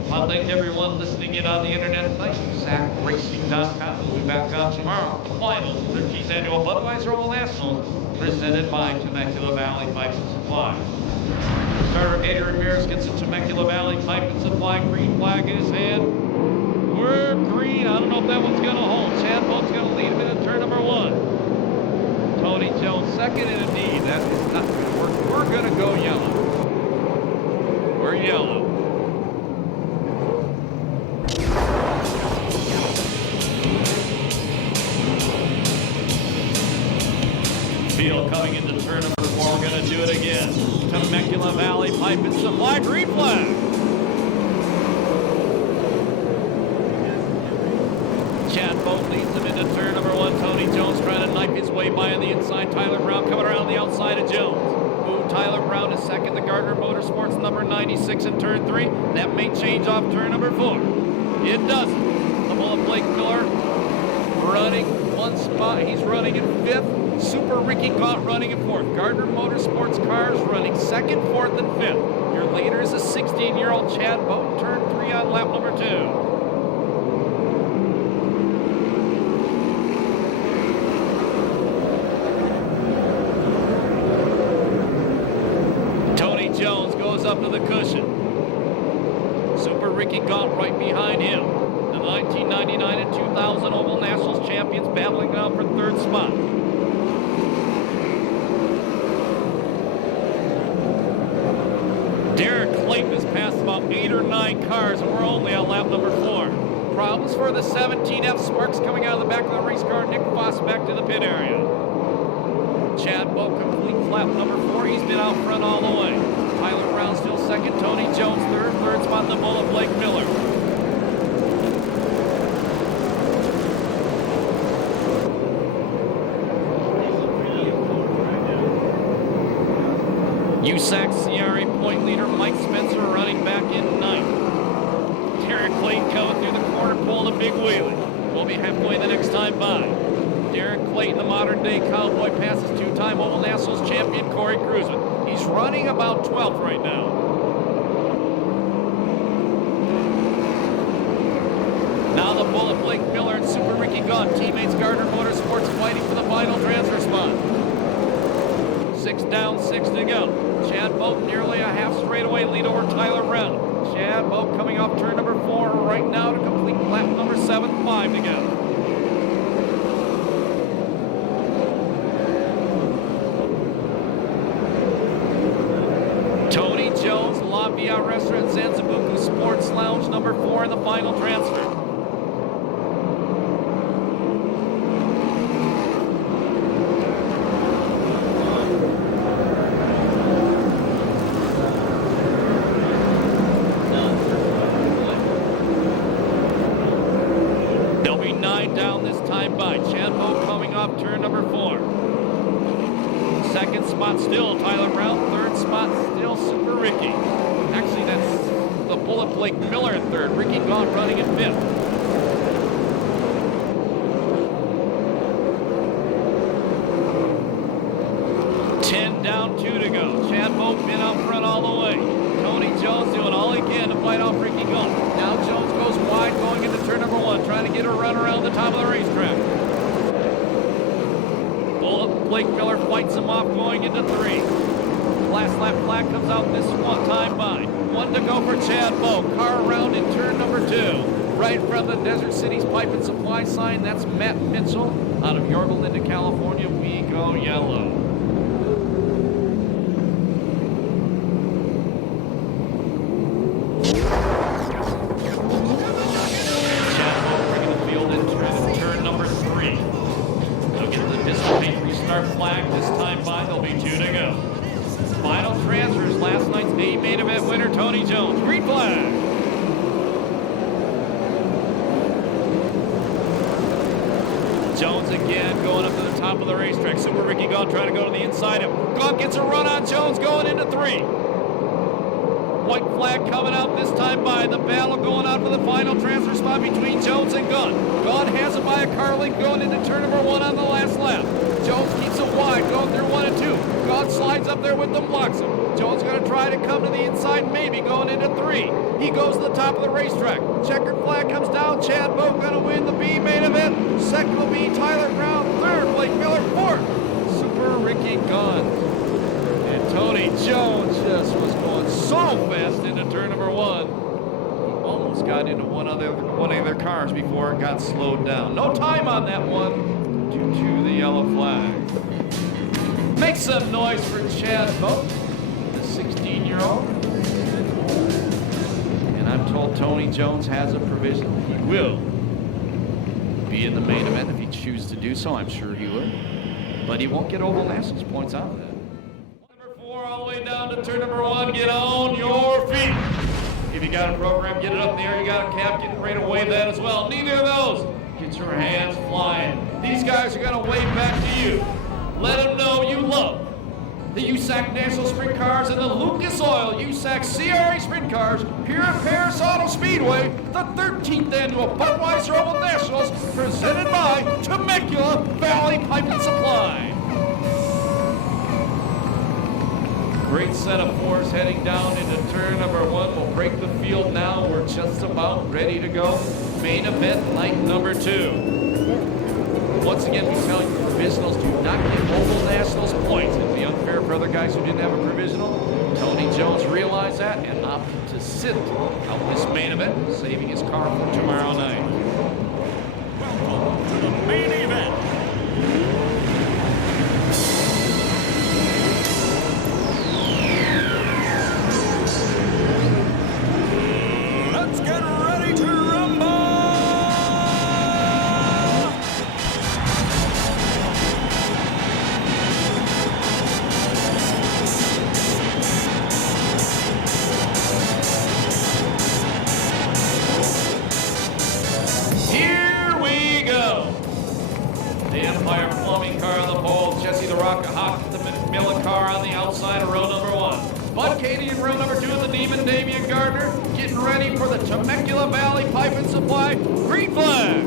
I'd like everyone listening in on the internet tonight. USACRacing.com. We'll be back on tomorrow. Final 13th annual Budweiser Oval Nationals, presented by Temecula Valley Pipe and Supply. Starter Gator Ramirez gets a Temecula Valley Pipe and Supply green flag in his hand. We're green. I don't know if that one's going to hold. Chad Boat's going to lead him into turn number 1. Tony Jones second, and indeed, that is not going to work. We're going to go yellow. We're yellow. Field coming into turn number 4. We're going to do it again. Temecula Valley Pipe and Supply green flag. Chad Boat leads them into turn number 1. Tony Jones trying to knife his way by on the inside. Tyler Brown coming around the outside of Jones. Moved Tyler Brown is second. The Gardner Motorsports number 96 in turn 3. That may change off turn number 4. It doesn't. The Bullet Blake Miller running one spot. He's running in 5th. Super Ricky Gaunt running in 4th. Gardner Motorsports cars running 2nd, 4th, and 5th. Your leader is a 16-year-old Chad Bowden, turn 3 on lap number 2. Jones goes up to the cushion. Super Ricky Gaunt right behind him. The 1999 and 2000 Oval Nationals champions battling out for 3rd spot. Derek Clayton has passed about 8 or 9 cars, and we're only on lap number 4. Problems for the 17F. Sparks coming out of the back of the race car. Nick Foss back to the pit area. Chad Bowe completes lap number 4. He's been out front all the way. Tyler Brown still second. Tony Jones third. Third spot in the Bullet Blake Miller. USAC CRA point leader Mike Spencer running back in 9th. Derek Clayton coming through the corner, pulling a big wheelie. We'll be halfway the next time by. Derek Clayton, the modern-day cowboy, passes 2-time Oval Nationals champion Corey Cruzman. He's running about 12th right now. Now the Bullet Blake Miller and Super Ricky Gaunt, teammates Gardner Motorsports, fighting for the final transfer spot. 6 down, 6 to go. Chad Bowe nearly a half straightaway lead over Tyler Brown. Chad Bowe coming off turn number 4 right now to complete lap number 7, 5 to go. Tony Jones, Lafayette Restaurant, Zanzibuku Sports Lounge, number 4 in the final transfer. There'll be 9 down this time by. Chad Bowe coming off turn number 4. Second spot still Tyler Brown. Third spot still Super Ricky. Actually, that's the Bullet Blake Miller in 3rd. Ricky Gaunt running in 5th. Down 2 to go. Chad Bowe been out front all the way. Tony Jones doing all he can to fight off Ricky Gaunt. Now Jones goes wide going into turn number 1, trying to get a run around the top of the racetrack. Bullet Blake Miller fights him off going into 3. Last lap flag comes out this one time by. 1 to go for Chad Bowe. Car around in turn number 2. Right in front of the Desert Cities Pipe and Supply sign. That's Matt Mitchell out of Yorba Linda, California. We go yellow. Flag this time by. There'll be 2 to go. Final transfers. Last night's A main event winner Tony Jones. Green flag. Jones again going up to the top of the racetrack. Super Ricky Gaunt trying to go to the inside. Gaunt gets a run on Jones going into 3. White flag coming out this time by. The battle going out for the final transfer spot between Jones and Gaunt. Gaunt has it by a car length going into turn number 1 on the last lap. Jones keeps it wide, going through 1 and 2. Gaunt slides up there with them, blocks him. Jones going to try to come to the inside, maybe going into 3. He goes to the top of the racetrack. Checkered flag comes down. Chad Bowe going to win the B main event. Second will be Tyler Brown. Third, Blake Miller. Fourth, Super Ricky Gaunt. And Tony Jones just was going so fast into turn number 1. He almost got into one of their cars before it got slowed down. No time on that one due to the yellow flag. Make some noise for Chad Bowe, the 16-year-old. And I'm told Tony Jones has a provision. He will be in the main event if he chooses to do so. I'm sure he will. But he won't get Oval Nationals points out of that. Number 4 all the way down to turn number 1. Get on your feet. If you got a program, get it up in the air. You got a cap, get ready to wave that as well. Neither of those. Get your hands flying. These guys are going to wave back to you. Let them know you love the USAC National Sprint Cars and the Lucas Oil USAC CRA Sprint Cars here at Perris Auto Speedway, the 13th annual Budweiser Oval Nationals, presented by Temecula Valley Pipe and Supply. Great set of fours heading down into turn number 1. We'll break the field now. We're just about ready to go. Main event, night number 2. Once again, we tell you, provisionals do not give Oval Nationals points. It'd be unfair for other guys who didn't have a provisional. Tony Jones realized that and opted to sit out this main event, saving his car for tomorrow night. Welcome to the main event. Let's get ready to rumble! Here we go. The Empire Plumbing car on the pole. Jesse the Rocket Hawk, the Miller car on the outside of row number 1. Bud Katie in row number 2 of the Demon Damian Gardner getting ready for the Temecula Valley Pipe and Supply green flag.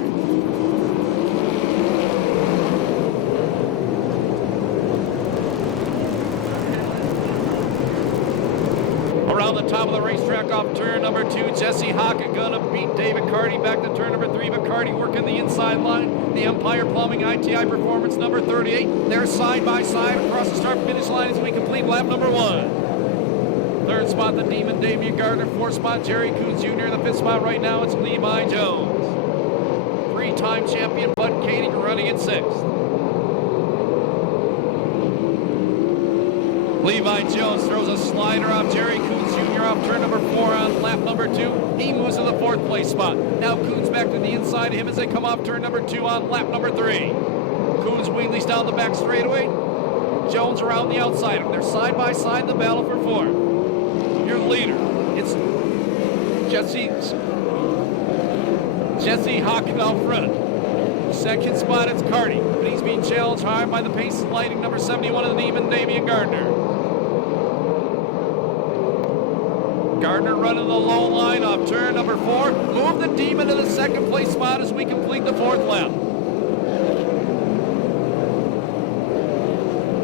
Around the top of the racetrack off turn number 2, Jesse Hockett gonna beat David Carty back to turn number 3, but Carty working the inside line. The Empire Plumbing ITI Performance number 38. They're side by side across the start finish line as we complete lap number 1. Third spot, the Demon Damian Gardner. Fourth spot, Jerry Coons Jr. In the fifth spot right now, it's Levi Jones. Three-time champion Bud Katie running in 6th. Levi Jones throws a slider off Jerry Coons Jr. off turn number 4 on lap number 2. He moves to the 4th place spot. Now Coons back to the inside of him as they come off turn number 2 on lap number 3. Coons wheelies down the back straightaway. Jones around the outside. They're side by side in the battle for 4th. Your leader, it's Jesse Hockett out front. Second spot, it's Carty, but he's being challenged hard by the pace lighting number 71 of the Demon Damian Gardner. Gardner running the low line off turn number 4. Move the Demon to the 2nd place spot as we complete the 4th lap.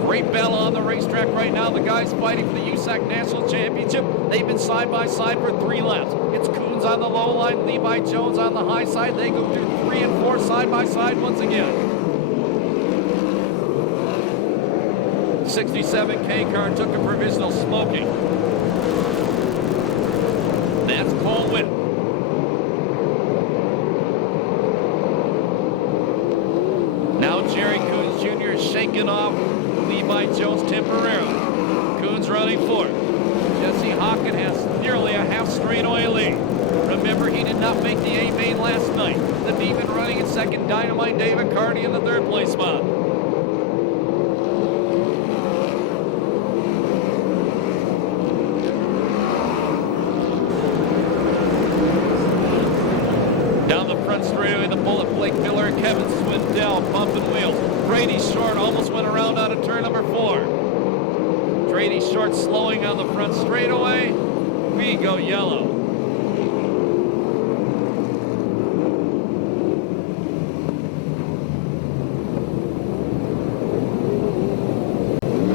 Great battle on the racetrack right now. The guys fighting for the USAC National Championship. They've been side by side for 3 laps. It's Coons on the low line, Levi Jones on the high side. They go through 3 and 4 side by side once again. 67K car took a provisional smoking. That's Cole Witt. Now Jerry Coons Jr. is shaking off Levi Jones temporarily. Coons running 4th. Jesse Hockett has nearly a half straightaway lead. Remember, he did not make the A main last night. The Demon running in 2nd, Dynamite David Carty in the 3rd place spot. Down the front straightaway, the Bullet, Blake Miller, Kevin Swindell, pumping wheels. Brady Short almost went around out of turn number 4. Brady Short slowing on the front straightaway. We go yellow.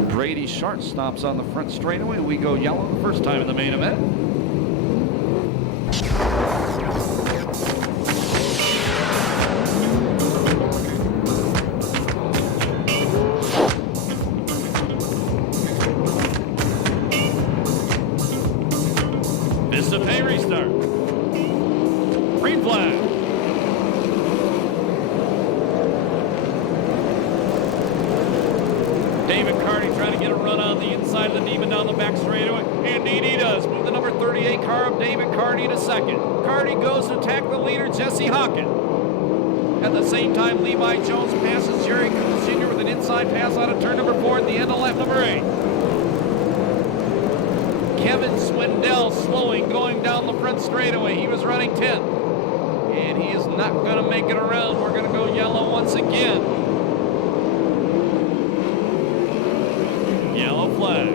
Brady Short stops on the front straightaway. We go yellow the first time in the main event. It's a pay restart. Green flag. David Carty trying to get a run on the inside of the Demon down the back straightaway. Indeed he does. Move the number 38 car of David Carty to 2nd. Carty goes to attack the leader, Jesse Hockett. At the same time, Levi Jones passes Jerry Coons Jr. with an inside pass out of turn number 4 at the end of lap number 8. Kevin Swindell slowing, going down the front straightaway. He was running 10th. And he is not going to make it around. We're going to go yellow once again. Yellow flag.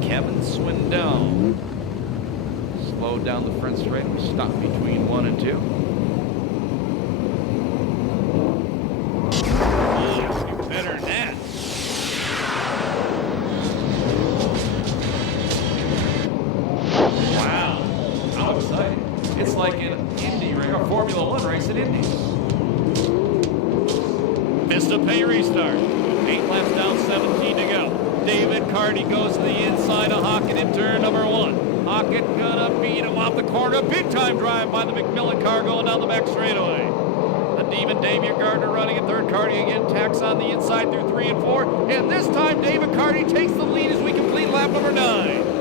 Kevin Swindell slowed down the front straight. We stopped between 1 and 2. Oh, better than that. Wow, how exciting. It's like an Indy race, a Formula One race at Indy. Vista Pay restart. 8 laps down, 17 to go. David Carty goes to the inside of Hockett in turn number 1. Hockett gonna beat him off the corner. Big time drive by the McMillan car going down the back straightaway. The Demon Damian Gardner running in third. Carty again tacks on the inside through 3 and 4. And this time David Carty takes the lead as we complete lap number 9.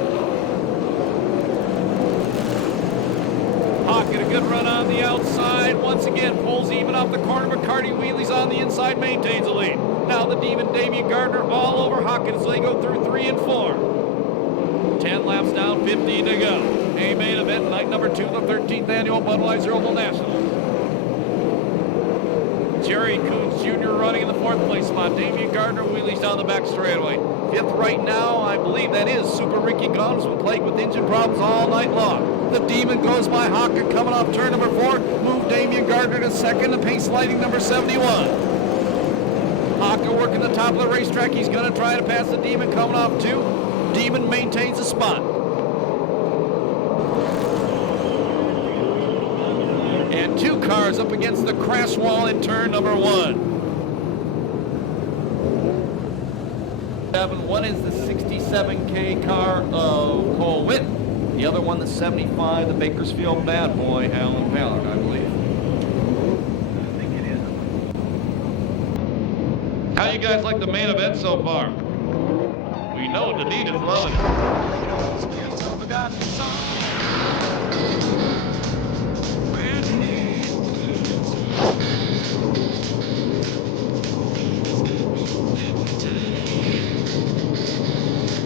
Hockett, a good run on the outside. Once again, pulls even off the corner, but Carty wheelies on the inside, maintains the lead. Now the Demon Damian Gardner all over Hockett as they go through 3 and 4. 10 laps down, 15 to go. A main event, night number 2, the 13th annual Budweiser Oval National. Jerry Coons Jr. running in the 4th place spot. Damian Gardner wheelies down the back straightaway. 5th right now, I believe that is Super Ricky Guns, who played with engine problems all night long. The Demon goes by Hockett coming off turn number 4. Move Damian Gardner to 2nd, the pace sliding number 71. Hockett working the top of the racetrack. He's going to try to pass the Demon coming off 2. Demon maintains the spot. And 2 cars up against the crash wall in turn number 1. One is the 67K car of Cole Witt. The other one, the 75, the Bakersfield Bad Boy, Alan Ballard, I believe. How you guys like the main event so far? We know the Dean is loving it.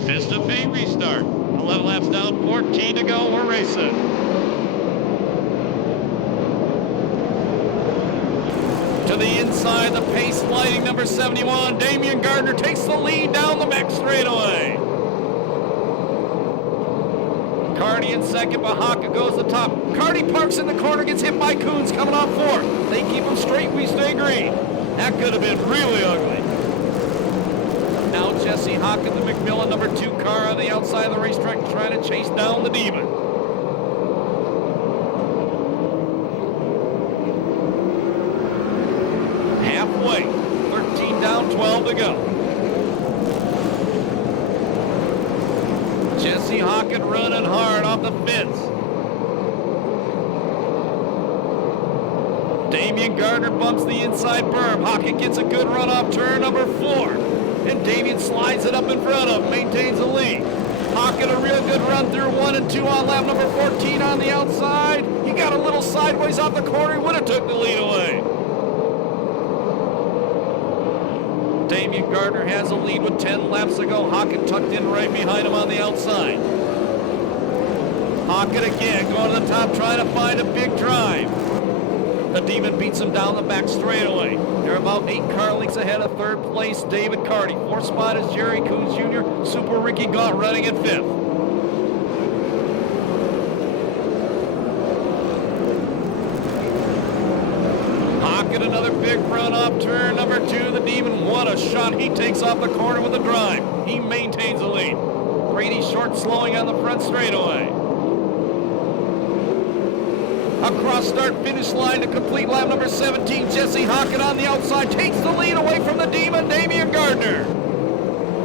Vista Pay restart. 11 laps down, 14 to go. We're racing. To the inside, the pace lighting number 71. Damian Gardner takes the lead down the back straightaway. Carty in 2nd, but Hockett goes to the top. Carty parks in the corner, gets hit by Coons coming off 4th. They keep him straight, we stay green. That could have been really ugly. Now Jesse Hockett, the McMillan number 2 car on the outside of the racetrack, trying to chase down the Demon. Halfway, 13 down, 12 to go. Jesse Hockett running hard off the fence. Damian Gardner bumps the inside berm. Hockett gets a good run off turn number 4. And Damian slides it up in front of him, maintains the lead. Hockett a real good run through 1 and 2 on lap number 14 on the outside. He got a little sideways off the corner. He would have took the lead away. Damian Gardner has a lead with 10 laps to go. Hockett tucked in right behind him on the outside. Hockett again going to the top, trying to find a big drive. The Demon beats him down the back straightaway. They're about 8 car lengths ahead of 3rd place, David Carty. 4th spot is Jerry Coons Jr. Super Ricky Gaunt running at 5th. Hockett another big run off turn number 2. The Demon, what a shot. He takes off the corner with a drive. He maintains the lead. Brady Short slowing on the front straightaway. Across start-finish line to complete lap number 17. Jesse Hockett on the outside takes the lead away from the Demon, Damian Gardner.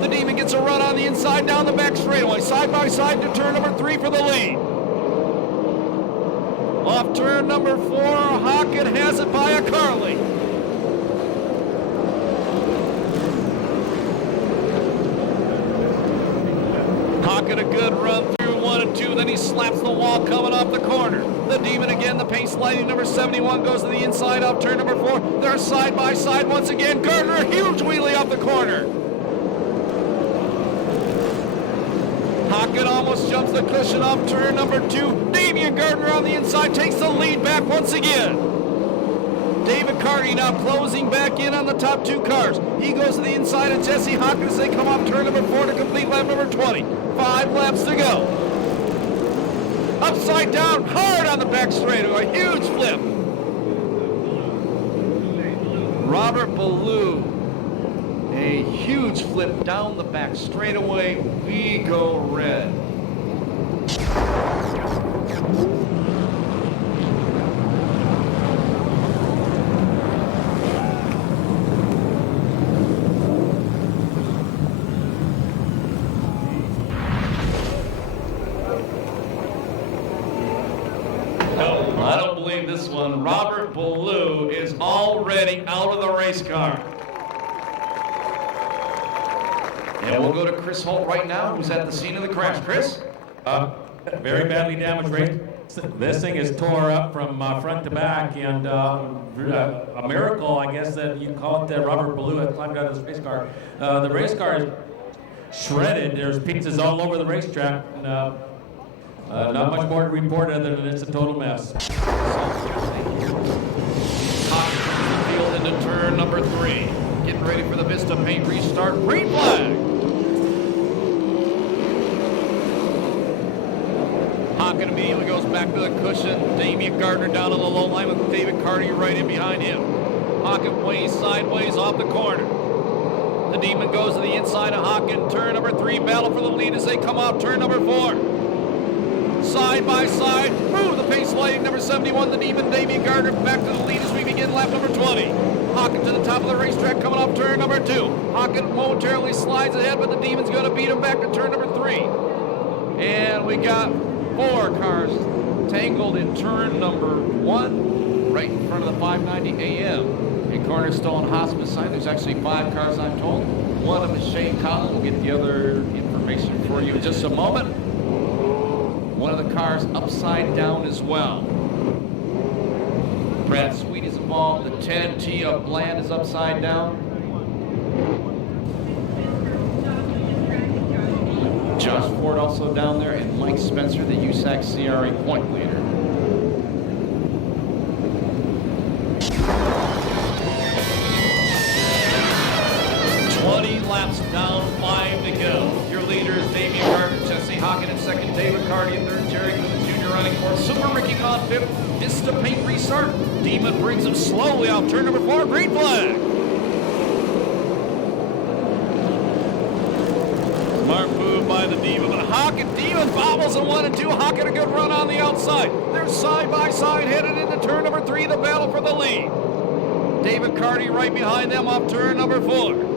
The Demon gets a run on the inside down the back straightaway. Side by side to turn number 3 for the lead. Off turn number 4, Hockett has it by a car length. Hockett a good run through 1 and 2, then he slaps the wall coming off the corner. The Demon again, the pace sliding number 71 goes to the inside off turn number 4. They're side by side once again. Gardner, a huge wheelie off the corner. Hockett almost jumps the cushion off turn number 2. Damian Gardner on the inside takes the lead back once again. David Carty now closing back in on the top two cars. He goes to the inside of Jesse Hawkins. They come off turn number 4 to complete lap number 20. 5 laps to go. Upside down, hard on the back straightaway. Huge flip. Robert Ballou, a huge flip down the back straightaway. We go red. I don't believe this one. Robert Ballou is already out of the race car. And we'll go to Chris Holt right now, who's at the scene of the crash. Chris? Very badly damaged race. This thing is tore up from front to back, and a miracle, I guess, that you call it, that Robert Ballou had climbed out of the race car. The race car is shredded. There's pieces all over the racetrack. And, not much more to report other than it's a total mess. Field into turn number 3. Getting ready for the Vista Paint restart. Green flag. Hocken immediately goes back to the cushion. Damian Gardner down on the low line with David Carty right in behind him. Hocken ways sideways off the corner. The Demon goes to the inside of Hocken. Turn number 3. Battle for the lead as they come off turn number 4. Side by side. Ooh, the pace sliding number 71. The Demon, Damian Gardner, back to the lead as we begin lap number 20. Hocken to the top of the racetrack coming off turn number 2. Hocken momentarily slides ahead, but the Demon's going to beat him back to turn number 3. And we got 4 cars tangled in turn number 1, right in front of the 590 AM. In Cornerstone Hospice side, there's actually 5 cars, I'm told. One of them is Shane Collins. We'll get the other information for you in just a moment. One of the cars upside down as well. Brad Sweet is involved. The 10T of Bland is upside down. Josh Ford also down there, and Mike Spencer, the USAC CRA point leader. Laps down, 5 to go. Your leaders, Damian Gardner, Jesse Hocken in second, David Carty in third, Jerry Coons Jr. running fourth, Super Ricky on fifth, Vista Paint restart. Demon brings him slowly off turn number 4, green flag. Smart move by the Demon, but Hocken, Demon bobbles in 1 and 2. Hocken a good run on the outside. They're side by side headed into turn number 3, the battle for the lead. David Carty right behind them off turn number 4.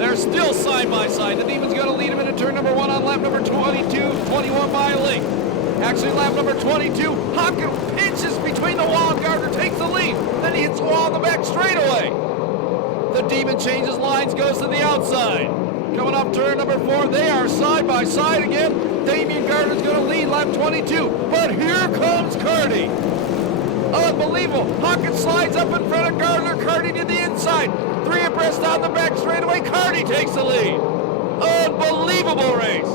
They're still side by side. The Demon's going to lead him into turn number 1 on lap number 22, 21 by a length. Actually, lap number 22, Hocken pinches between the wall and Gardner takes the lead. Then he hits the wall on the back straightaway. The Demon changes lines, goes to the outside. Coming up turn number 4, they are side by side again. Damian Gardner's going to lead lap 22, but here comes Carty. Unbelievable. Hocken slides up in front of Gardner. Carty to the inside. 3 abreast on the back straightaway. Carty takes the lead. Unbelievable race.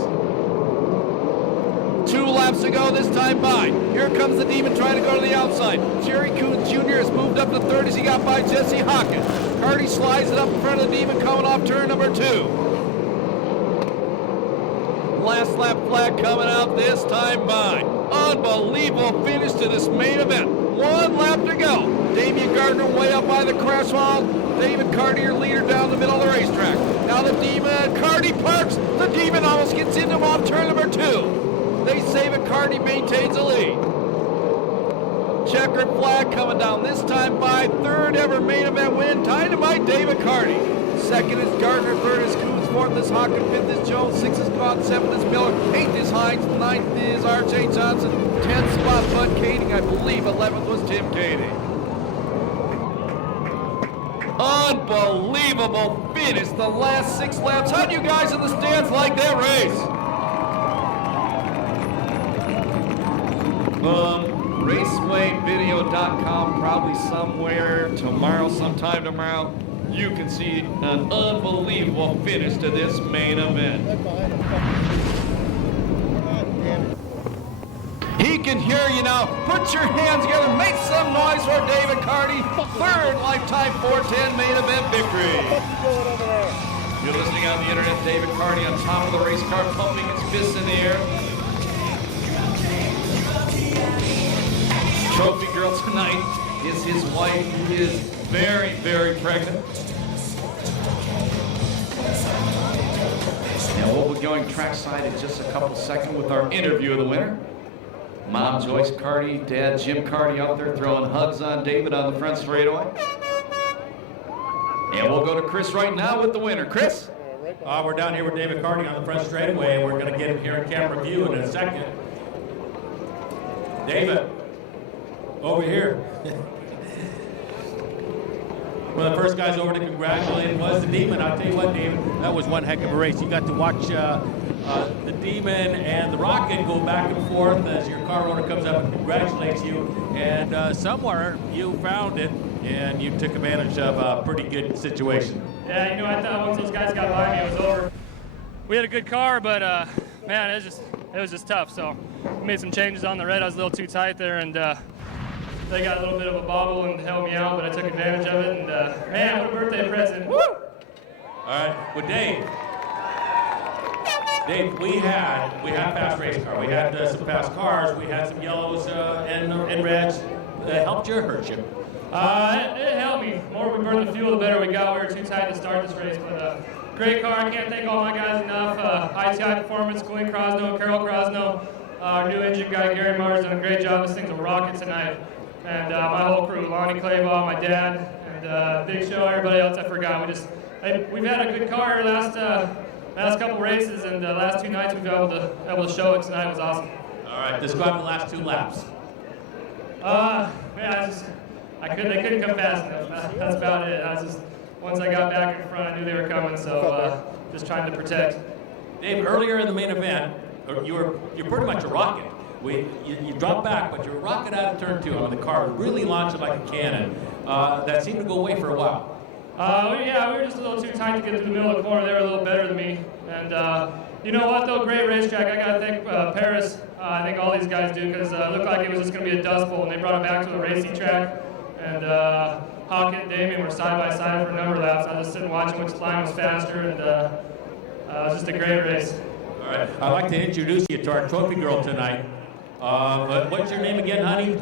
2 laps to go this time by. Here comes the Demon trying to go to the outside. Jerry Coons Jr. has moved up to third as he got by Jesse Hocken. Carty slides it up in front of the Demon coming off turn number 2. Last lap flag coming out this time by. Unbelievable finish to this main event. 1 lap to go. Damian Gardner way up by the crash wall. David Carty, your leader, down the middle of the racetrack. Now the Demon, Carty parks. The Demon almost gets into him on turn number 2. They save it. Carty maintains the lead. Checkered flag coming down this time by. 3rd ever main event win. Tied to by David Carty. 2nd is Gardner. 3rd is Coons. 4th is Hocken. 5th is Jones. 6th is Cobb. 7th is Miller. 8th is Hines. 9th is R.J. Johnson. 10th spot Bud Kading, I believe. 11th was Tim Kading. Unbelievable finish. The last 6 laps. How do you guys in the stands like that race? RacewayVideo.com, probably somewhere tomorrow, sometime tomorrow. You can see an unbelievable finish to this main event. He He can hear you now. Put your hands together. Make some noise for David Carty. Third lifetime 410 main event victory. You're listening on the internet. David Carty on top of the race car, pumping his fists in the air. Trophy girl tonight is his wife, who is very, very pregnant. And we'll be going trackside in just a couple seconds with our interview of the winner. Mom Joyce Carty, Dad Jim Carty out there throwing hugs on David on the front straightaway. And we'll go to Chris right now with the winner. Chris? We're down here with David Carty on the front straightaway. We're going to get him here in camera view in a second. David, over here. One of the first guys over to congratulate was the Demon. I'll tell you what, David, that was one heck of a race. You got to watch the Demon and the Rocket go back and forth as your car owner comes up and congratulates you. And somewhere you found it and you took advantage of a pretty good situation. Yeah, you know, I thought once those guys got by me, it was over. We had a good car, but man, it was just tough. So we made some changes on the red. I was a little too tight there, and they got a little bit of a bobble and held me out, but I took advantage of it. And man, what a birthday present! Woo! All right, well, Dave, we had fast race car. We had some fast cars. We had some yellows and reds. Helped you or hurt you? It helped me. The more we burned the fuel, the better we got. We were too tight to start this race, but great car. I can't thank all my guys enough. ITI Performance, Glenn Crosno, Carol Crosno, our new engine guy, Gary Martin's done a great job. This thing's a rocket tonight. And my whole crew, Lonnie Claybaugh, my dad, and Big Show, everybody else I forgot. We've had a good car last couple races, and the last 2 nights we've been able to show it tonight. It was awesome. All right, describe the last 2 laps. Man, they couldn't come fast enough. That's about it. Once I got back in front, I knew they were coming, so just trying to protect. Dave, earlier in the main event, you're pretty much a rocket. You dropped back, but you're a rocket out of turn 2. I mean, the car really launched like a cannon. That seemed to go away for a while. Yeah, we were just a little too tight to get through the middle of the corner. They were a little better than me. And you know what, though? Great racetrack. I got to thank Perris. I think all these guys do, because it looked like it was just going to be a dust bowl, and they brought it back to a racing track. And Hockett and Damien were side by side for a number of laps. I was just sitting watching which line was faster, and it was just a great race. All right, I'd like to introduce you to our trophy girl tonight. What's your name again, honey?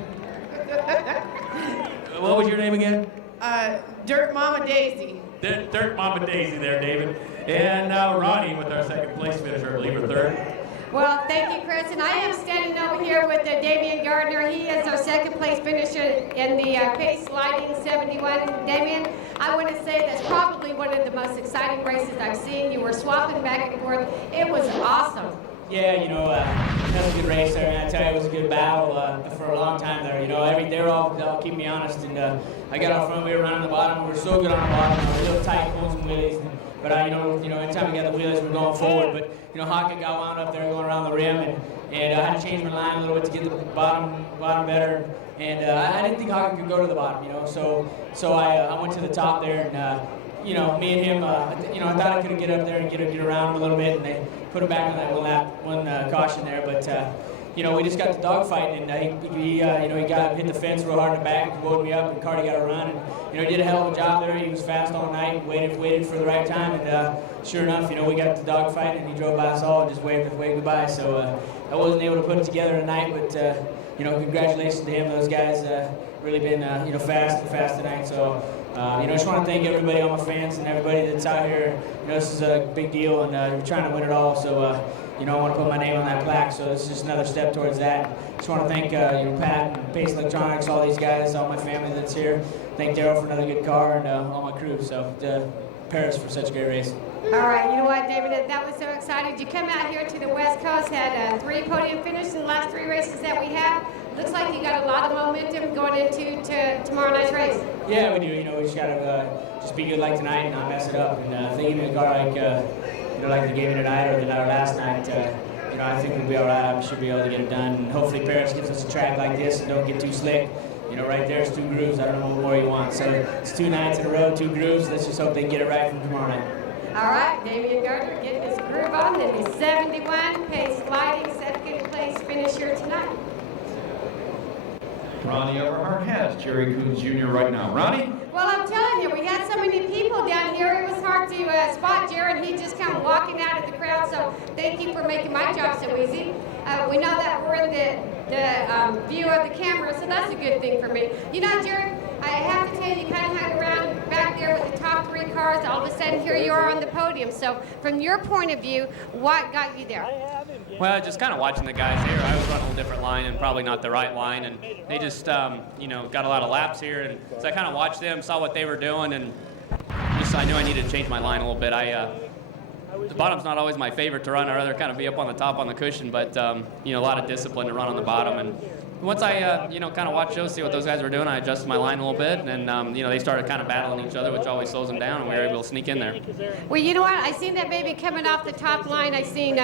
What was your name again? Dirt Mama Daisy. Dirt Mama Daisy there, David. And now Ronnie with our second place finisher, I believe, or third. Well, thank you, Chris. And I am standing over here with Damian Gardner. He is our second place finisher in the Pace Sliding 71. Damian, I want to say that's probably one of the most exciting races I've seen. You were swapping back and forth. It was awesome. Yeah, you know, that was a good race there, and I tell you, it was a good battle for a long time there. You know, they were all keep me honest, and I got out front, we were running the bottom, we were so good on the bottom, we were real tight, pulling some wheelies. But you know, anytime we got the wheelies, we were going forward. But you know, Hockett got wound up there going around the rim, and I had to change my line a little bit to get the bottom better. And I didn't think Hockett could go to the bottom, you know. So I went to the top there, and you know, me and him, you know, I thought I could get up there and get around him a little bit, and they put him back on that one caution there. But you know, we just got the dogfight, and he you know, he hit the fence real hard in the back, woke me up, and Carty got a run, and you know, he did a hell of a job there. He was fast all night, waited for the right time, and sure enough, you know, we got the dogfight, and he drove by us all and just waved goodbye. So I wasn't able to put it together tonight, but you know, congratulations to him. Those guys really been you know, fast tonight. So. You know, I just want to thank everybody, all my fans, and everybody that's out here. You know, this is a big deal, and we're trying to win it all. So, you know, I want to put my name on that plaque. So this is just another step towards that. Just want to thank you know, Pat and Pace Electronics, all these guys, all my family that's here. Thank Daryl for another good car, and all my crew. So, Perris for such a great race. All right, you know what, David, that was so exciting. You come out here to the West Coast, had 3 podium finishes in the last 3 races that we had. Looks like you got a lot of momentum going into tomorrow night's race. Yeah, we do. You know, we just got to just be good like tonight and not mess it up. And if they give me a car like, you know, like they gave me tonight or last night, you know, I think we'll be all right. I should be able to get it done. And hopefully Perris gives us a track like this and don't get too slick. You know, right there's 2 grooves. I don't know what more you want. So it's 2 nights in a row, 2 grooves. Let's just hope they get it right from tomorrow night. All right, Damian Gardner getting his groove on. Then he's 71, Pace Sliding, second place finisher tonight. Ronnie Everhart has Jerry Coons Jr. right now. Ronnie? Well, I'm telling you, we had so many people down here, it was hard to spot Jared. He just come walking out of the crowd, so thank you for making my job so easy. We know that we're in the view of the camera, so that's a good thing for me. You know, Jared, I have to tell you, you kind of hung around back there with the top 3 cars. All of a sudden, here you are on the podium. So from your point of view, what got you there? Well, just kind of watching the guys here. I was running a different line and probably not the right line, and they just, you know, got a lot of laps here. And so I kind of watched them, saw what they were doing, and just I knew I needed to change my line a little bit. The bottom's not always my favorite to run. I'd rather kind of be up on the top on the cushion, but you know, a lot of discipline to run on the bottom. And once I, you know, kind of watched those, see what those guys were doing, I adjusted my line a little bit, and you know, they started kind of battling each other, which always slows them down, and we were able to sneak in there. Well, you know what? I seen that baby coming off the top line. I seen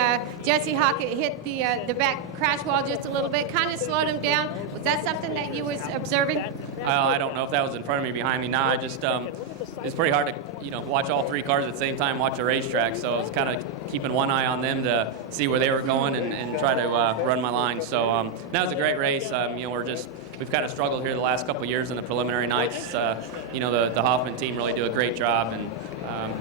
Jesse Hockett hit the back crash wall just a little bit, kind of slowed him down. Was that something that you was observing? I don't know if that was in front of me, behind me. Nah, I just, it's pretty hard to, you know, watch all 3 cars at the same time, watch a racetrack. So I was kind of keeping one eye on them to see where they were going and try to run my line. So that was a great race. You know, we've kind of struggled here the last couple of years in the preliminary nights. You know, the Hoffman team really do a great job, and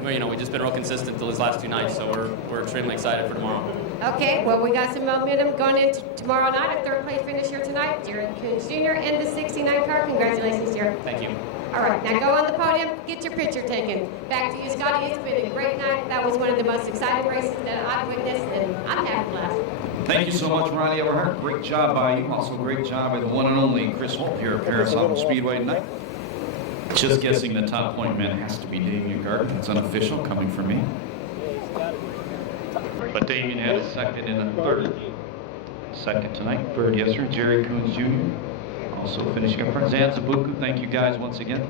you know, we've just been real consistent until these last 2 nights. So we're extremely excited for tomorrow. Okay, well, we got some momentum going into tomorrow night. A 3rd place finish here tonight. Jared Coons Jr. in the 69 car. Congratulations, Jared. Thank you. All right, now go on the podium, get your picture taken. Back to you, Scotty. It's been a great night. That was one of the most exciting races that I've witnessed, and I'm having a blast. Thank you so much, Ronnie Everhart. Great job by you. Also, great job by the one and only Chris Holt here at Perris Auto Speedway tonight. Just guessing the top point man has to be Damien Gardner. It's unofficial, coming from me. But Damien had a 2nd and a 3rd. 2nd tonight, 3rd yesterday, Jerry Coons Jr. Also finishing up front, Zanzibuku. Thank you guys once again.